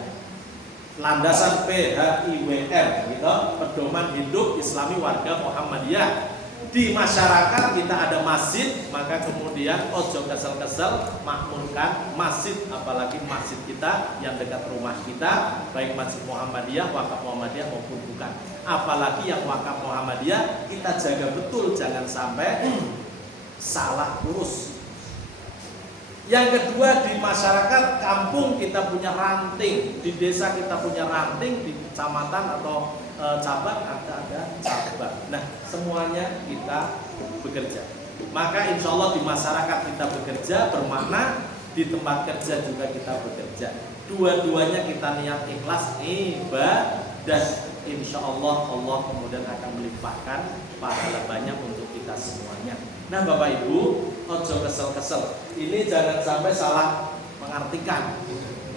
Landasan PHIWM gitu, pedoman hidup Islami warga Muhammadiyah. Di masyarakat kita ada masjid, maka kemudian ojo kesel-kesel makmurkan masjid, apalagi masjid kita yang dekat rumah kita, baik masjid Muhammadiyah, wakaf Muhammadiyah maupun bukan. Apalagi yang wakaf Muhammadiyah, kita jaga betul jangan sampai salah urus. Yang kedua, di masyarakat kampung kita punya ranting, di desa kita punya ranting, di kecamatan atau cabang ada cabang. Nah, semuanya kita bekerja. Maka insya Allah di masyarakat kita bekerja bermakna, di tempat kerja juga kita bekerja. Dua-duanya kita niat ikhlas ibadah. Insya Allah Allah kemudian akan melimpahkan pahala banyak untuk kita semuanya. Nah Bapak Ibu, ojo kesel-kesel. Ini jangan sampai salah mengartikan.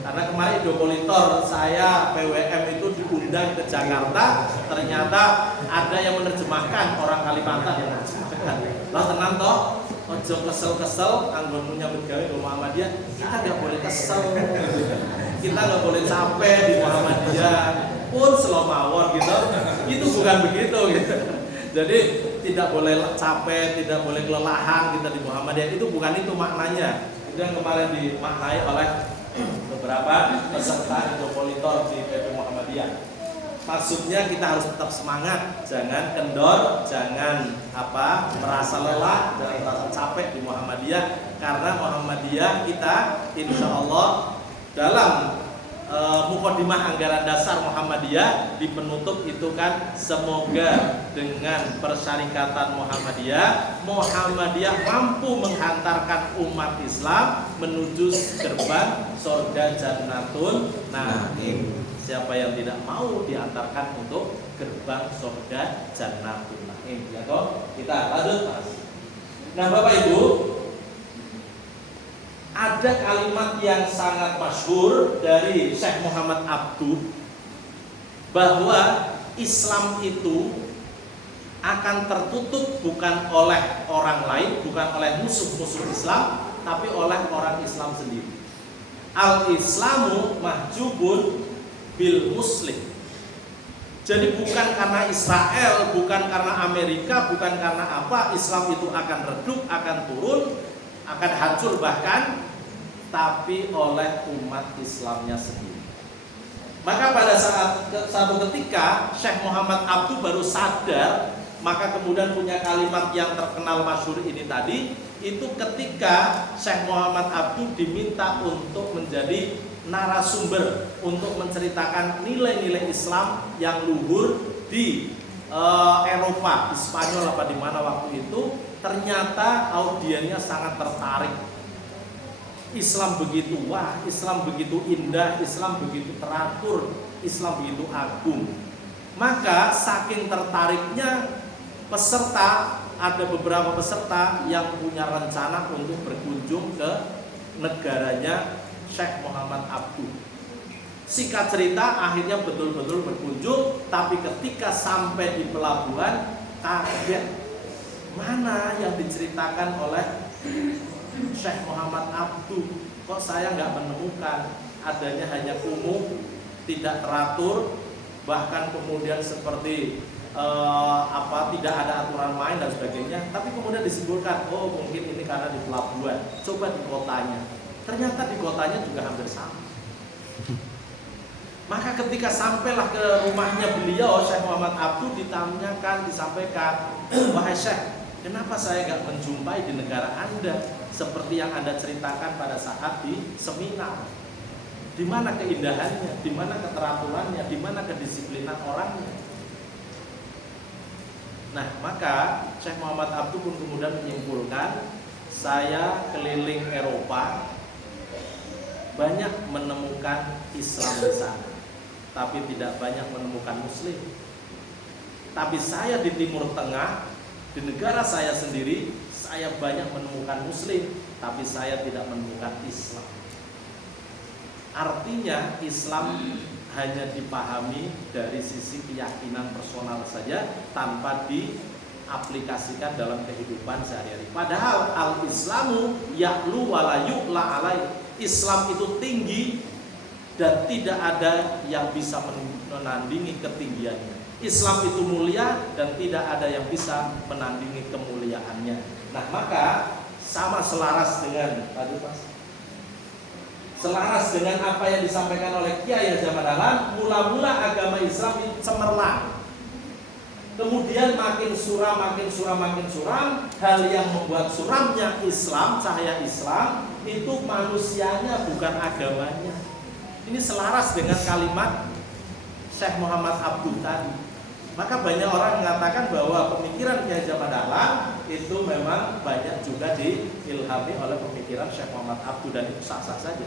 Karena kemarin Dopolitor saya PWM itu diundang ke Jakarta, ternyata ada yang menerjemahkan orang Kalimantan yang menerjemahkan. Lah tenang toh, ojo kesel-kesel, anggonnya bergawe di Muhammadiyah, kita nggak boleh kesel, kita nggak boleh capek di Muhammadiyah, pun slow mawon gitu. Itu bukan begitu gitu. Jadi tidak boleh capek, tidak boleh kelelahan kita di Muhammadiyah, itu bukan itu maknanya. Itu yang kemarin dimaknai oleh beberapa peserta Dopolitor di PP Muhammadiyah. Maksudnya kita harus tetap semangat, jangan kendor, jangan merasa lelah, jangan merasa capek di Muhammadiyah, karena Muhammadiyah kita insya Allah dalam mukadimah anggaran dasar Muhammadiyah di penutup itu kan, semoga dengan persyarikatan Muhammadiyah mampu menghantarkan umat Islam menuju gerbang surga Jannatun Naim. Siapa yang tidak mau diantarkan untuk gerbang surga Jannatun Naim? Ya toh? Kita lanjut Mas. Nah Bapak Ibu, ada kalimat yang sangat masyhur dari Syekh Muhammad Abduh, bahwa Islam itu akan tertutup bukan oleh orang lain, bukan oleh musuh-musuh Islam, tapi oleh orang Islam sendiri. Al-Islamu mahjubun bil muslim. Jadi bukan karena Israel, bukan karena Amerika, bukan karena apa, Islam itu akan redup, akan turun, akan hancur bahkan, tapi oleh umat Islamnya sendiri. Maka pada satu ketika Syekh Muhammad Abduh baru sadar, maka kemudian punya kalimat yang terkenal masyhur ini tadi, itu ketika Syekh Muhammad Abduh diminta untuk menjadi narasumber untuk menceritakan nilai-nilai Islam yang luhur di Eropa, di Spanyol apa di mana waktu itu, ternyata audiennya sangat tertarik. Islam begitu wah, Islam begitu indah, Islam begitu teratur, Islam begitu agung. Maka saking tertariknya peserta, ada beberapa peserta yang punya rencana untuk berkunjung ke negaranya Syekh Muhammad Abduh. Singkat cerita, akhirnya betul-betul berkunjung, tapi ketika sampai di pelabuhan kaget, mana yang diceritakan oleh Syekh Muhammad Abduh, kok saya nggak menemukan, adanya hanya kumuh, tidak teratur, bahkan kemudian seperti tidak ada aturan main dan sebagainya. Tapi kemudian disimpulkan, oh mungkin ini karena di pelabuhan, coba di kotanya, ternyata di kotanya juga hampir sama. Maka ketika sampailah ke rumahnya beliau, Syekh Muhammad Abduh, ditanyakan, disampaikan, wahai Syekh, kenapa saya nggak menjumpai di negara Anda seperti yang Anda ceritakan pada saat di seminar? Di mana keindahannya, di mana keteraturannya, di mana kedisiplinan orangnya? Nah, maka Syekh Muhammad Abduh pun kemudian menyimpulkan, saya keliling Eropa, banyak menemukan Islam di sana, tapi tidak banyak menemukan Muslim. Tapi saya di Timur Tengah, di negara saya sendiri, saya banyak menemukan Muslim, tapi saya tidak menemukan Islam. Artinya Islam hanya dipahami dari sisi keyakinan personal saja tanpa diaplikasikan dalam kehidupan sehari-hari. Padahal al-Islamu ya'lu wa la yu'la alai. Islam itu tinggi dan tidak ada yang bisa menandingi ketinggiannya. Islam itu mulia dan tidak ada yang bisa menandingi kemuliaannya. Nah, maka sama selaras dengan apa yang disampaikan oleh Kiai Haji Ahmad Dahlan, mula-mula agama Islam itu cemerlang. Kemudian makin suram. Hal yang membuat suramnya Islam, cahaya Islam, itu manusianya bukan agamanya. Ini selaras dengan kalimat Syekh Muhammad Abdul tadi. Maka banyak orang mengatakan bahwa pemikiran Kiai Haji Ahmad Dahlan itu memang banyak juga diilhami oleh pemikiran Syekh Muhammad Abdul, dan itu sah-sah saja.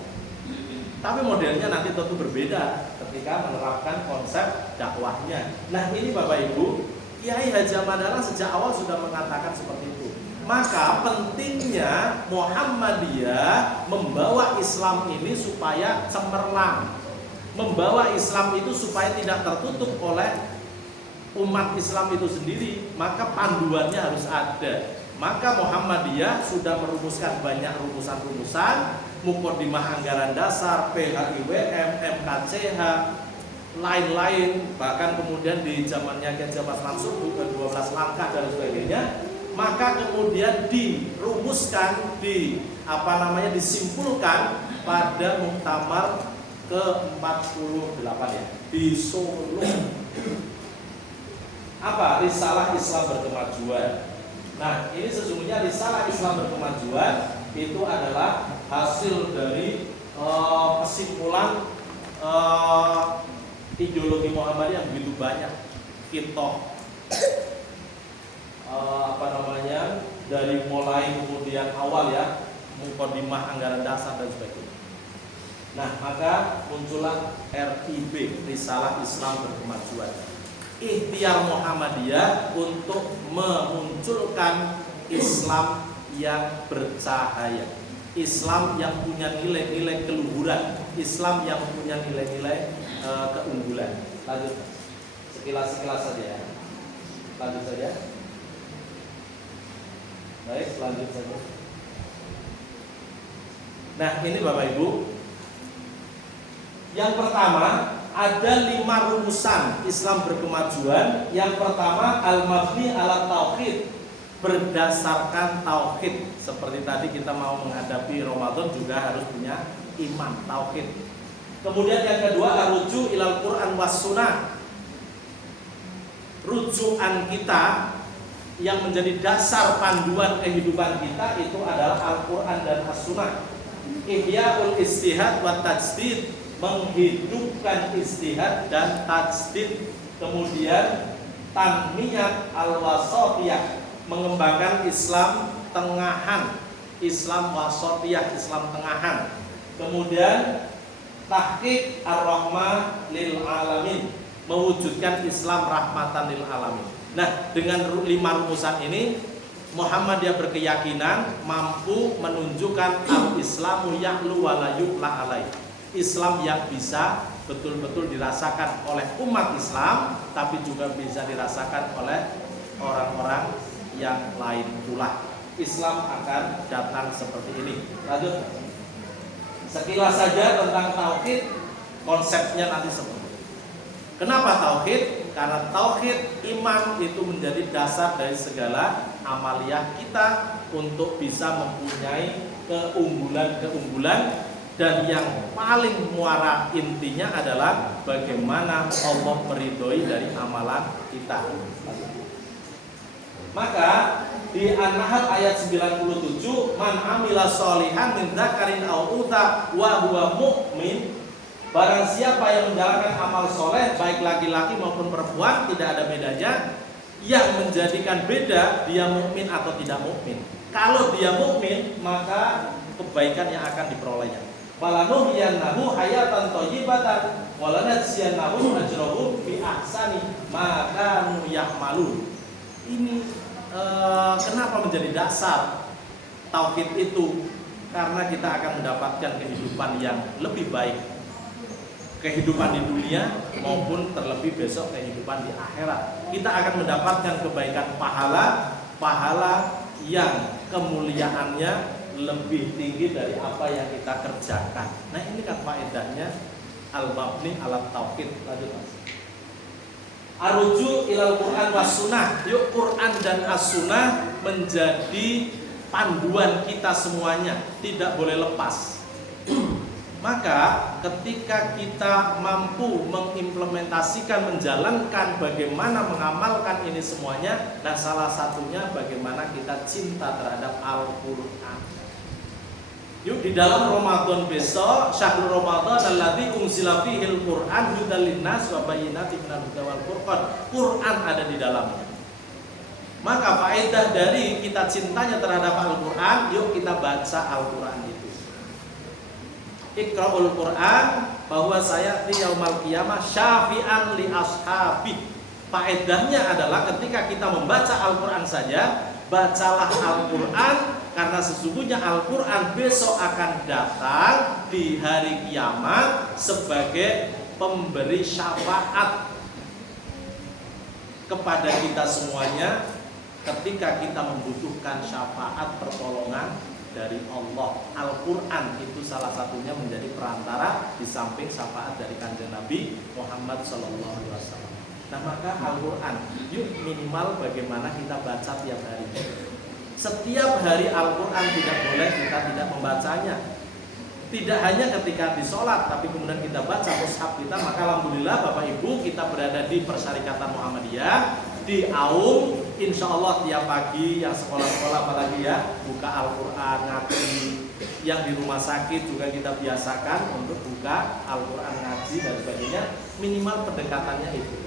Tapi modelnya nanti tentu berbeda ketika menerapkan konsep dakwahnya. Nah, ini Bapak Ibu, Kiai Haji Ahmad Dahlan sejak awal sudah mengatakan seperti itu. Maka pentingnya Muhammadiyah membawa Islam ini supaya cemerlang, membawa Islam itu supaya tidak tertutup oleh umat Islam itu sendiri. Maka panduannya harus ada. Maka Muhammadiyah sudah merumuskan banyak rumusan-rumusan, Muqaddimah Anggaran Dasar, PHIWM, MKCH, lain-lain, bahkan kemudian di zamannya Kiai Mas Mansur 12 langkah dan sebagainya. Maka kemudian dirumuskan, disimpulkan pada Muktamar ke-48 ya, di Solo. Apa? Risalah Islam Berkemajuan. Nah, ini sesungguhnya Risalah Islam Berkemajuan itu adalah hasil dari kesimpulan ideologi Muhammadiyah yang begitu banyak. Dari mulai kemudian awal ya, Muqaddimah Anggaran Dasar dan sebagainya. Nah, maka muncullah RIB, Risalah Islam Berkemajuan. Ikhtiar Muhammadiyah untuk memunculkan Islam yang bercahaya, Islam yang punya nilai-nilai keluhuran, Islam yang punya nilai-nilai keunggulan. Lanjut, sekilas saja ya. Lanjut saja. Baik, lanjut saja. Nah, ini Bapak Ibu, yang pertama ada 5 rumusan Islam Berkemajuan. Yang pertama al-mabni ala tauhid, berdasarkan tauhid. Seperti tadi kita mau menghadapi Ramadan juga harus punya iman, tauhid. Kemudian yang kedua ar-ruju ilal Quran was sunnah. Rujukan kita yang menjadi dasar panduan kehidupan kita itu adalah Al-Quran dan As-Sunnah. Ihya'ul istihad wa tajdid, menghidupkan istihad dan tajdid. Kemudian tanmiyat al-wasatiyah, mengembangkan Islam tengahan, Islam wasatiyah, Islam tengahan. Kemudian tahqiq ar-rahmah lil alamin, mewujudkan Islam rahmatan lil alamin. Nah, dengan 5 rumusan ini Muhammadiyah berkeyakinan mampu menunjukkan al-Islamu ya'lu wa la yu'la alai. Islam yang bisa betul-betul dirasakan oleh umat Islam, tapi juga bisa dirasakan oleh orang-orang yang lain pula. Islam akan datang seperti ini. Lanjut. Sekilas saja tentang tauhid, konsepnya nanti seperti ini. Kenapa tauhid? Karena tauhid iman itu menjadi dasar dari segala amaliyah kita untuk bisa mempunyai keunggulan-keunggulan, dan yang paling muara intinya adalah bagaimana Allah meridhoi dari amalan kita. Maka di An-Nahl ayat 97, man amila sholihan min dzakarin aw untha wa huwa mu'min, barang siapa yang menjalankan amal soleh baik laki-laki maupun perempuan, tidak ada bedanya. Yang menjadikan beda dia mukmin atau tidak mukmin. Kalau dia mukmin, maka kebaikan yang akan diperolehnya. Walanuhyiyannahu hayatan thayyibatan walanajziyannahum ajrahum bi ahsani ma kanu ya'malun. Ini kenapa menjadi dasar tauhid itu? Karena kita akan mendapatkan kehidupan yang lebih baik. kehidupan di dunia maupun terlebih besok kehidupan di akhirat. Kita akan mendapatkan kebaikan pahala yang kemuliaannya lebih tinggi dari apa yang kita kerjakan. Nah, ini kan faedahnya al-mabni alat tauhid. Lanjut Mas. Aruju ilal Quran was sunnah. Yuk, Quran dan as-sunnah menjadi panduan kita semuanya, tidak boleh lepas. Maka ketika kita mampu mengimplementasikan, menjalankan, bagaimana mengamalkan ini semuanya, dan salah satunya bagaimana kita cinta terhadap Al-Quran. Yuk, di dalam Ramadan besok, syahrul Ramadan alladzi unzila fihil Quran hudal linnas wa bayyinatin minal huda wal furqan. Quran ada di dalamnya. Maka faedah dari kita cintanya terhadap Al-Quran, yuk kita baca Al-Quran itu. Iqra'ul Quran bahwa saya di yaumal qiyamah syafi'an li ashabi. Faedahnya adalah ketika kita membaca Al-Quran saja, bacalah Al-Quran, karena sesungguhnya Al-Quran besok akan datang di hari kiamat sebagai pemberi syafaat kepada kita semuanya ketika kita membutuhkan syafaat pertolongan dari Allah. Al-Quran itu salah satunya menjadi perantara di samping syafaat dari Kanjeng Nabi Muhammad SAW. Nah, maka Al-Quran yuk minimal bagaimana kita baca tiap hari. Setiap hari Al-Quran tidak boleh kita tidak membacanya. Tidak hanya ketika di sholat, tapi kemudian kita baca mushaf kita. Maka alhamdulillah Bapak Ibu, kita berada di Persyarikatan Muhammadiyah di Aum. Insya Allah tiap pagi yang sekolah-sekolah apalagi ya buka Al-Quran, ngaji. Yang di rumah sakit juga kita biasakan untuk buka Al-Quran, ngaji dan sebagainya. Minimal pendekatannya itu.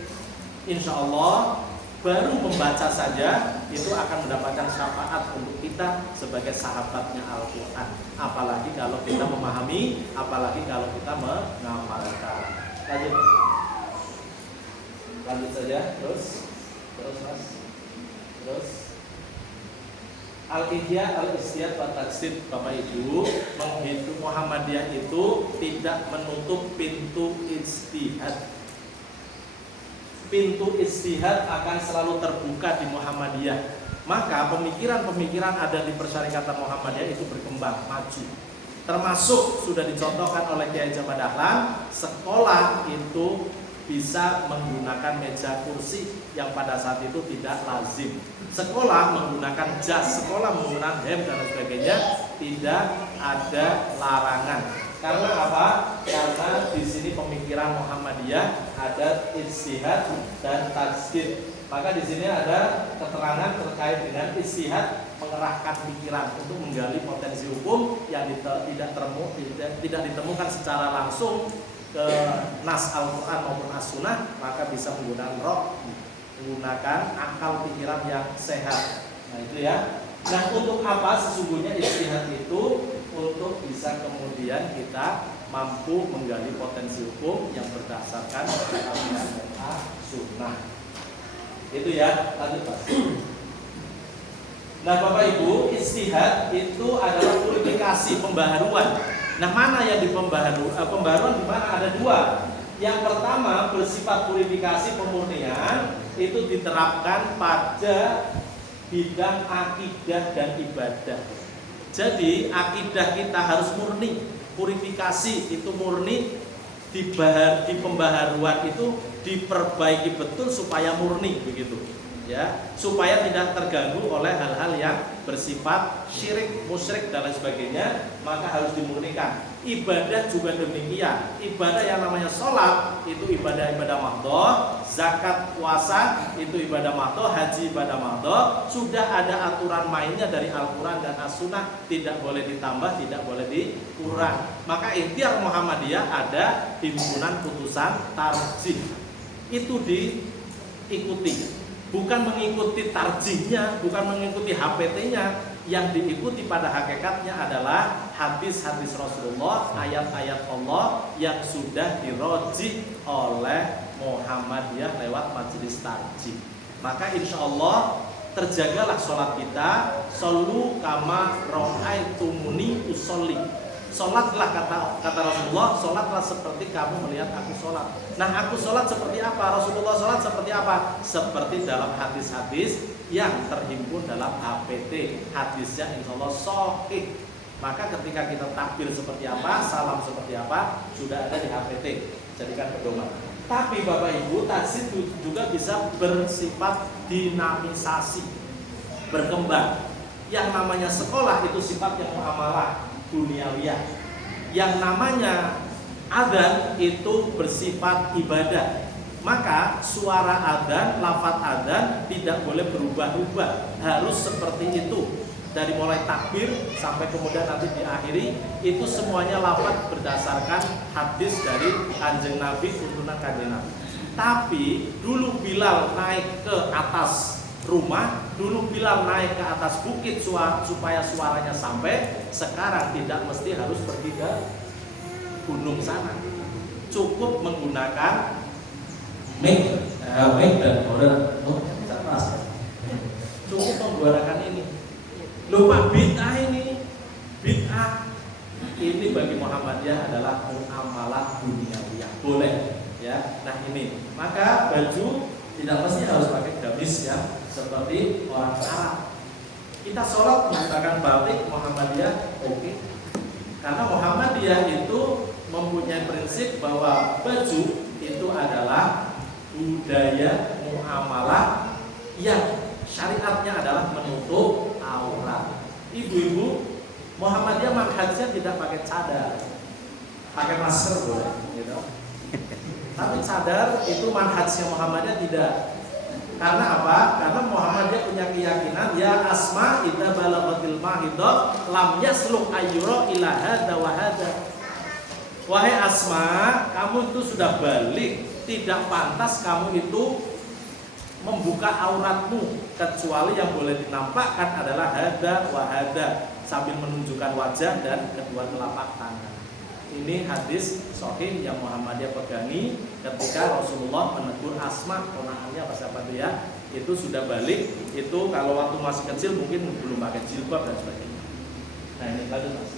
Insya Allah baru membaca saja itu akan mendapatkan syafaat untuk kita sebagai sahabatnya Al-Quran. Apalagi kalau kita memahami, apalagi kalau kita mengamalkan. Lanjut saja, terus Mas, terus Al-Ihyah, Al-Istihad, Al-Tajsid. Bapak Ibu, menghitung Muhammadiyah itu tidak menutup pintu istihad. Pintu istihad akan selalu terbuka di Muhammadiyah. Maka pemikiran-pemikiran ada di Persyarikatan Muhammadiyah itu berkembang, maju. Termasuk sudah dicontohkan oleh Kiai Jamal Dahlan, sekolah itu bisa menggunakan meja kursi yang pada saat itu tidak lazim. Sekolah menggunakan jas, sekolah menggunakan hem dan sebagainya, tidak ada larangan. Karena apa? Karena di sini pemikiran Muhammadiyah ada ijtihad dan tajdid. Maka di sini ada keterangan terkait dengan ijtihad, mengerahkan pikiran untuk menggali potensi hukum yang tidak ditemukan secara langsung ke nas Al-Quran maupun as-sunnah, maka bisa menggunakan menggunakan akal pikiran yang sehat. Nah itu ya. Nah, untuk apa sesungguhnya ijtihad itu? Untuk bisa kemudian kita mampu menggali potensi hukum yang berdasarkan Al-Quran dan as-sunnah. Itu ya, lanjut Pak. Nah Bapak Ibu, ijtihad itu adalah purifikasi, pembaharuan. Nah mana yang pembaharuan di mana? Ada dua. Yang pertama bersifat purifikasi pemurnian, itu diterapkan pada bidang akidah dan ibadah. Jadi akidah kita harus murni, purifikasi itu murni, di pembaharuan itu diperbaiki betul supaya murni begitu. Ya, supaya tidak terganggu oleh hal-hal yang bersifat syirik, musyrik dan lain sebagainya, maka harus dimurnikan. Ibadah juga demikian. Ibadah yang namanya sholat itu ibadah mahdoh, zakat, puasa itu ibadah mahdoh, haji ibadah mahdoh. Sudah ada aturan mainnya dari Al-Quran dan As-Sunnah, tidak boleh ditambah, tidak boleh dikurang. Maka ikhtiar Muhammadiyah ada himpunan putusan tarjih, itu diikuti. Bukan mengikuti tarjihnya, bukan mengikuti HPT-nya. Yang diikuti pada hakikatnya adalah hadis-hadis Rasulullah, ayat-ayat Allah yang sudah dirojih oleh Muhammadiyah lewat majelis tarjih. Maka insya Allah terjagalah sholat kita. Shollu kama ro'aitumuni usolli. Sholatlah kata Rasulullah, sholatlah seperti kamu melihat aku sholat. Nah, aku sholat seperti apa? Rasulullah sholat seperti apa? Seperti dalam hadis-hadis yang terhimpun dalam HPT. Hadisnya insya Allah sahih. Maka ketika kita takbir seperti apa, salam seperti apa, sudah ada di HPT. Jadikan pedoman. Tapi Bapak Ibu, tasbih juga bisa bersifat dinamisasi, berkembang. Yang namanya sekolah itu sifatnya muamalah duniawiyah. Yang namanya adzan itu bersifat ibadah. Maka suara adzan, lafaz adzan tidak boleh berubah-ubah, harus seperti itu. Dari mulai takbir sampai kemudian nanti diakhiri, itu semuanya lafaz berdasarkan hadis dari Kanjeng Nabi, tuntunan Kanjeng Nabi. Tapi dulu Bilal naik ke atas rumah, dulu Bilal naik ke atas bukit supaya suaranya sampai. Sekarang tidak mesti harus pergi ke gunung sana, cukup menggunakan mic dan order. Cukup menggunakan ini. Lupa bid'ah ini bagi Muhammadiyah adalah muamalah duniawiyah, boleh ya. Nah ini, maka baju tidak mesti harus pakai gamis ya, seperti orang Arab. Kita sholat menggunakan batik Muhammadiyah, oke. Karena Muhammadiyah itu mempunyai prinsip bahwa baju itu adalah budaya muamalah yang syariatnya adalah menutup aurat. Ibu-ibu Muhammadiyah manhajnya tidak pakai cadar, pakai masker boleh, gitu. Tapi cadar itu manhajnya Muhammadiyah tidak. Karena apa? Karena Muhammadiyah punya keyakinan ya asma idza balaghatil mahidah lam yasluk ayyura ila hada wa hada. Wahai Asma, kamu itu sudah balik, tidak pantas kamu itu membuka auratmu, kecuali yang boleh dinampakkan adalah hada wa hada, sambil menunjukkan wajah dan kedua telapak tangan. Ini hadis sahih yang Muhammadiyah pegangi ketika Rasulullah menegur Asma, ponakannya apa siapa dia, itu sudah balik, itu kalau waktu masih kecil mungkin belum pakai jilbab dan sebagainya. Nah ini lanjut Mas.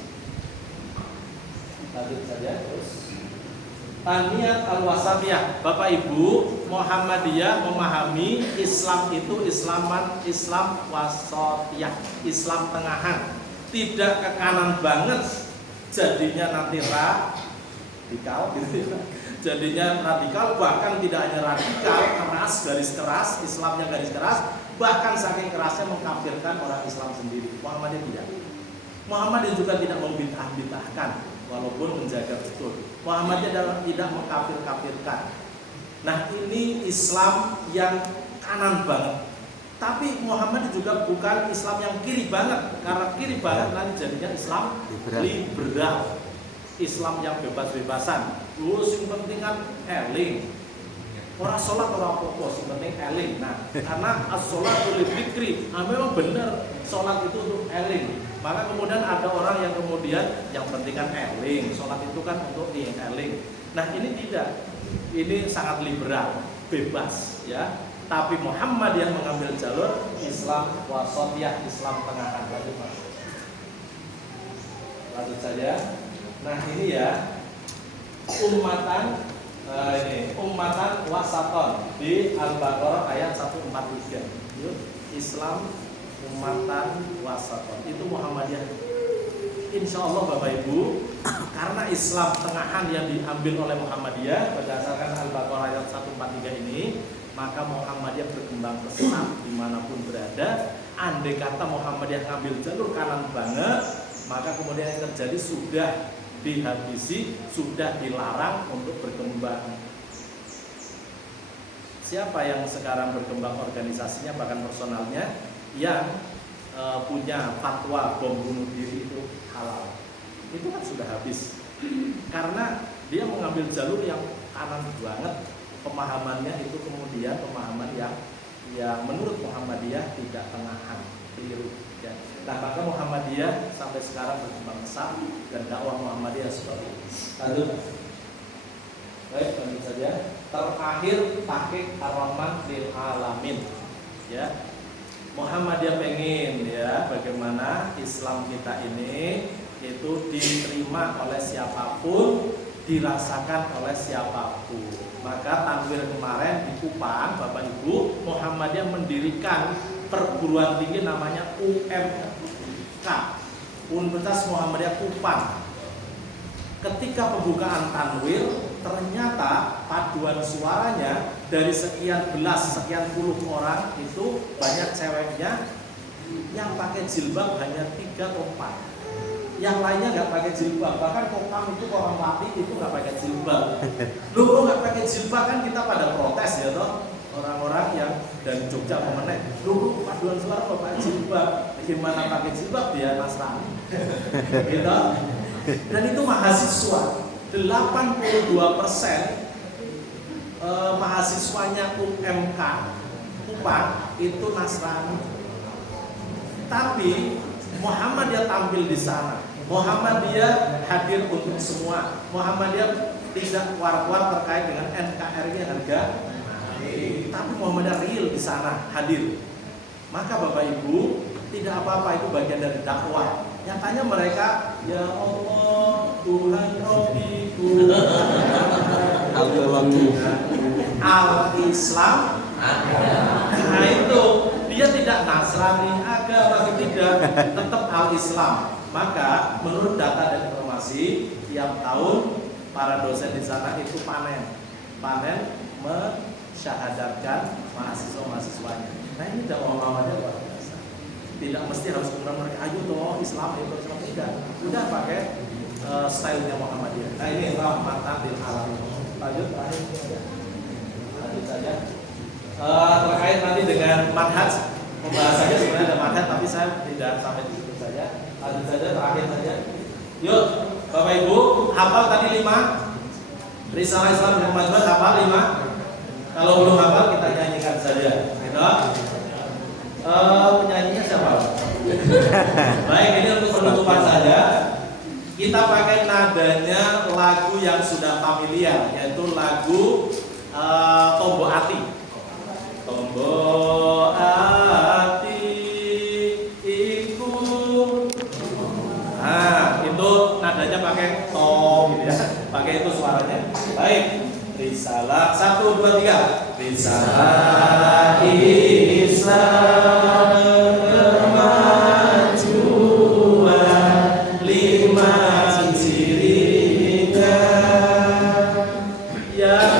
Lanjut saja terus. Taniyat al-wasatiyah. Bapak Ibu, Muhammadiyah memahami Islam itu Islam wasatiyah, Islam tengahan. Tidak ke kanan banget, jadinya nanti radikal gitu. Jadinya radikal, bahkan tidak hanya radikal, keras, garis keras, Islamnya garis keras, bahkan saking kerasnya mengkafirkan orang Islam sendiri. Muhammadiyah tidak. Muhammadiyah juga tidak membid'ah-bid'ahkan, walaupun menjaga betul. Muhammadiyah tidak mengkafir-kafirkan. Nah ini Islam yang kanan banget. Tapi Muhammadiyah juga bukan Islam yang kiri banget. Karena kiri banget nanti jadinya Islam liberal. Islam yang bebas-bebasan. Yang penting kan eling. Orang sholat orang pokok, yang penting eling. Nah karena as-sholatu lidzikri, memang benar sholat itu untuk eling. Maka kemudian ada orang yang kemudian yang penting kan eling, sholat itu kan untuk eling. Nah ini tidak, ini sangat liberal, bebas ya. Tapi Muhammadiyah mengambil jalur Islam wasatiyah, Islam tengahan. Lanjut saja. Nah ini ya ummatan wasaton di Al-Baqarah ayat 143. Islam ummatan wasaton itu Muhammadiyah. Insya Allah Bapak Ibu, karena Islam tengahan yang diambil oleh Muhammadiyah berdasarkan Al-Baqarah ayat 143 ini, maka Muhammadiyah berkembang pesat dimanapun berada. Andai kata Muhammadiyah ngambil jalur kanan banget, maka kemudian yang terjadi sudah dihabisi, sudah dilarang untuk berkembang. Siapa yang sekarang berkembang organisasinya bahkan personalnya yang punya fatwa bom bunuh diri itu halal, itu kan sudah habis karena dia mengambil jalur yang kanan banget. Pemahamannya itu kemudian pemahaman yang menurut Muhammadiyah tidak tengahan, keliru ya. Nah maka Muhammadiyah sampai sekarang berkembang besar dan dakwah Muhammadiyah seperti ini. Lanjut. Baik, lanjut saja. Terakhir tahqiq ar-Rahman lil alamin. Ya. Muhammadiyah pengen ya bagaimana Islam kita ini itu diterima oleh siapapun, dirasakan oleh siapapun. Maka tanwir kemarin di Kupang, Bapak Ibu, Muhammadiyah mendirikan perguruan tinggi namanya UMK, Universitas Muhammadiyah Kupang. Ketika pembukaan tanwir, ternyata paduan suaranya dari sekian belas, sekian puluh orang itu banyak ceweknya yang pakai jilbab hanya 3 atau 4. Yang lainnya nggak pakai jilbab, bahkan Kopam itu orang Pati itu nggak pakai jilbab. Lu kok nggak pakai jilbab, kan kita pada protes ya toh, orang-orang yang dari Jogja memenek, lu paduan suara nggak pakai jilbab, gimana pakai jilbab dia Nasrani, gitu. Dan itu mahasiswa, 82% mahasiswanya UMK Kupang itu Nasrani. Tapi Muhammadiyah tampil di sana. Muhammadiyah hadir untuk semua. Muhammadiyah tidak war-war terkait dengan NKRI harga, tapi Muhammadiyah real di sana hadir. Maka Bapak Ibu, tidak apa-apa, itu bagian dari dakwah. Nyatanya mereka, ya Allah Tuhan Rabbiku Al-Islam. Nah itu, dia tidak Nasrani, agama tidak, tetap Al-Islam. Maka menurut data dan informasi, tiap tahun para dosen di sana itu panen mensyahadatkan mahasiswa-mahasiswanya. Nah ini dakwah Muhammadiyah luar biasa. Tidak mesti harus kemudian mereka ayo toh Islam, tidak. Udah pakai stylenya Muhammadiyah. Nah ini rahmatan lil alamin. Lanjut saja. Terkait nanti dengan manhaj, pembahasannya sebenarnya ada manhaj, tapi saya tidak sampai di situ saja. Lanjut saja, terakhir saja. Yuk, Bapak Ibu, hafal tadi 5 Risalah Islam dan Kemajuan, hafal 5. Kalau belum hafal kita nyanyikan saja, gitu. Penyanyinya siapa? Baik, ini untuk penutupan saja. Kita pakai nadanya lagu yang sudah familiar, yaitu lagu Tombo Ati. Tombo ati iku. Nah, itu nadanya pakai tom gitu ya. Pakai itu suaranya. Baik. Risalah 1 2 3. Risalah Islam kemajuan 5 cirinya. Yang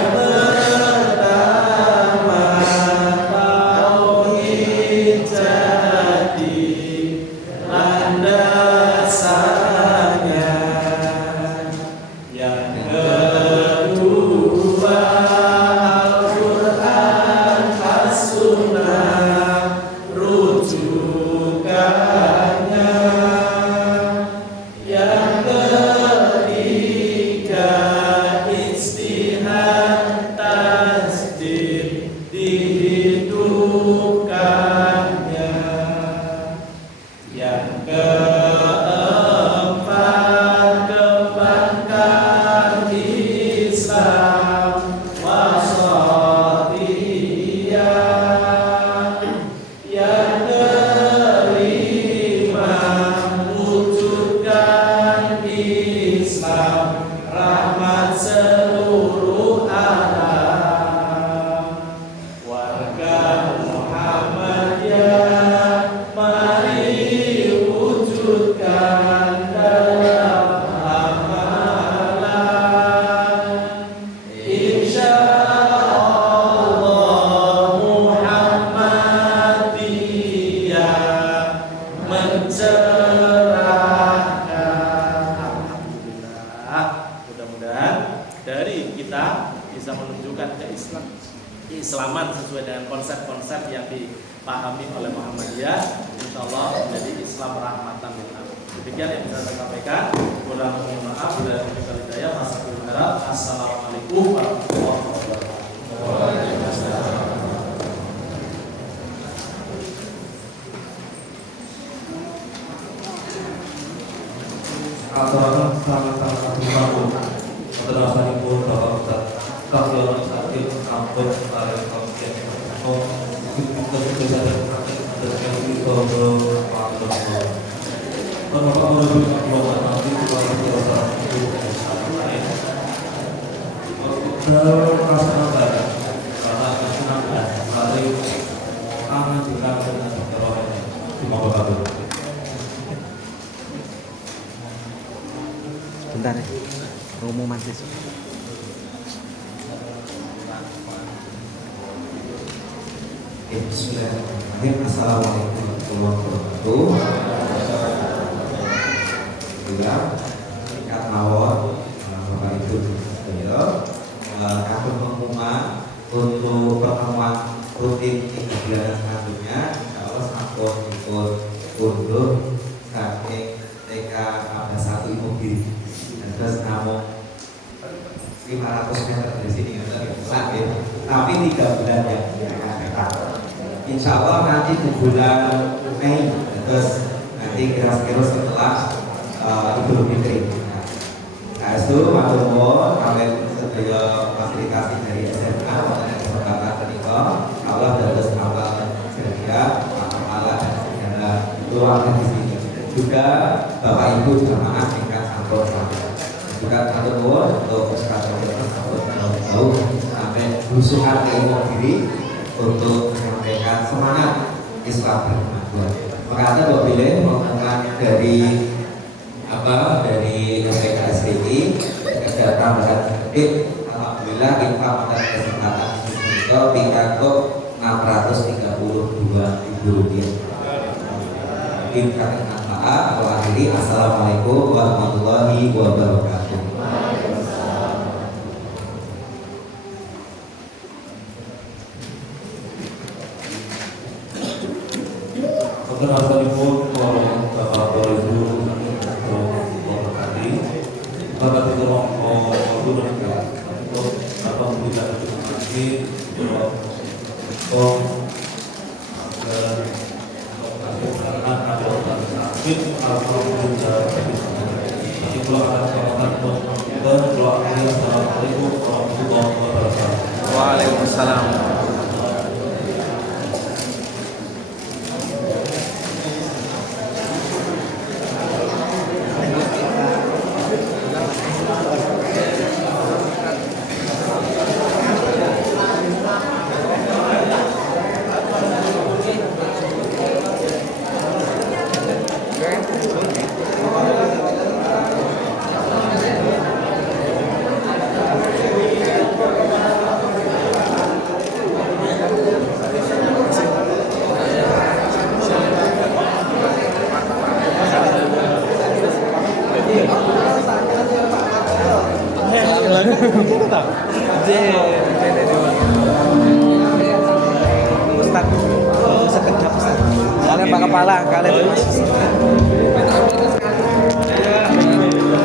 keislaman sesuai dengan konsep-konsep yang dipahami oleh Muhammadiyah, insya Allah menjadi Islam rahmatan lil alamin. Demikian yang bisa saya sampaikan. Kurang mohon maaf bila ada hidayah. Assalamualaikum warahmatullahi wabarakatuh. Atau sama-sama baru terasa ibu bapak ustad kalau sakit ampun tarik konsen kita sudah ada yang itu kalau bapak mau terasa banyak karena kesenangan melalui tangan juga dengan rohnya di Mabakabur. Bentar ya, pengumuman sih. Bismillahirrahmanirrahim. Assalamualaikum warahmatullahi wabarakatuh. Juga tingkat mawon Bapak Ibu beliau kami pengumuman untuk pertemuan rutin 3 bulan selanjutnya insya Allah sampun ikut unduh saking TK ada 1 mobil dan terus namun 500 meter dari sini tapi 3 bulan ya insya Allah nanti di bulan Mei terus nanti kira-kira setelah Idul Fitri. Nah itu matur nuwun kalian sedaya fasilitasi dari SMA pada kesempatan ketika Allah dados awal jariah pahala dan segala keluarga di sini. Juga Bapak Ibu jamaah tingkat sampun juga matur nuwun untuk Ustaz Dr. sampun tahu sampai berusaha ilmu diri untuk menyampaikan semangat Islam berkemajuan. Makanya apabila pengumuman dari PKSBI ada tambahan sedikit, alhamdulillah kita pada kesempatan itu pidato 632.000 rupiah. Mungkin kami manfaat. Assalamualaikum warahmatullahi wabarakatuh. Assalamualaikum warahmatullahi wabarakatuh. Bapak Ibu atau tidak lagi Waalaikumsalam. Ustaz, sekedap Ustaz. Kalian Pak Kepala, kalian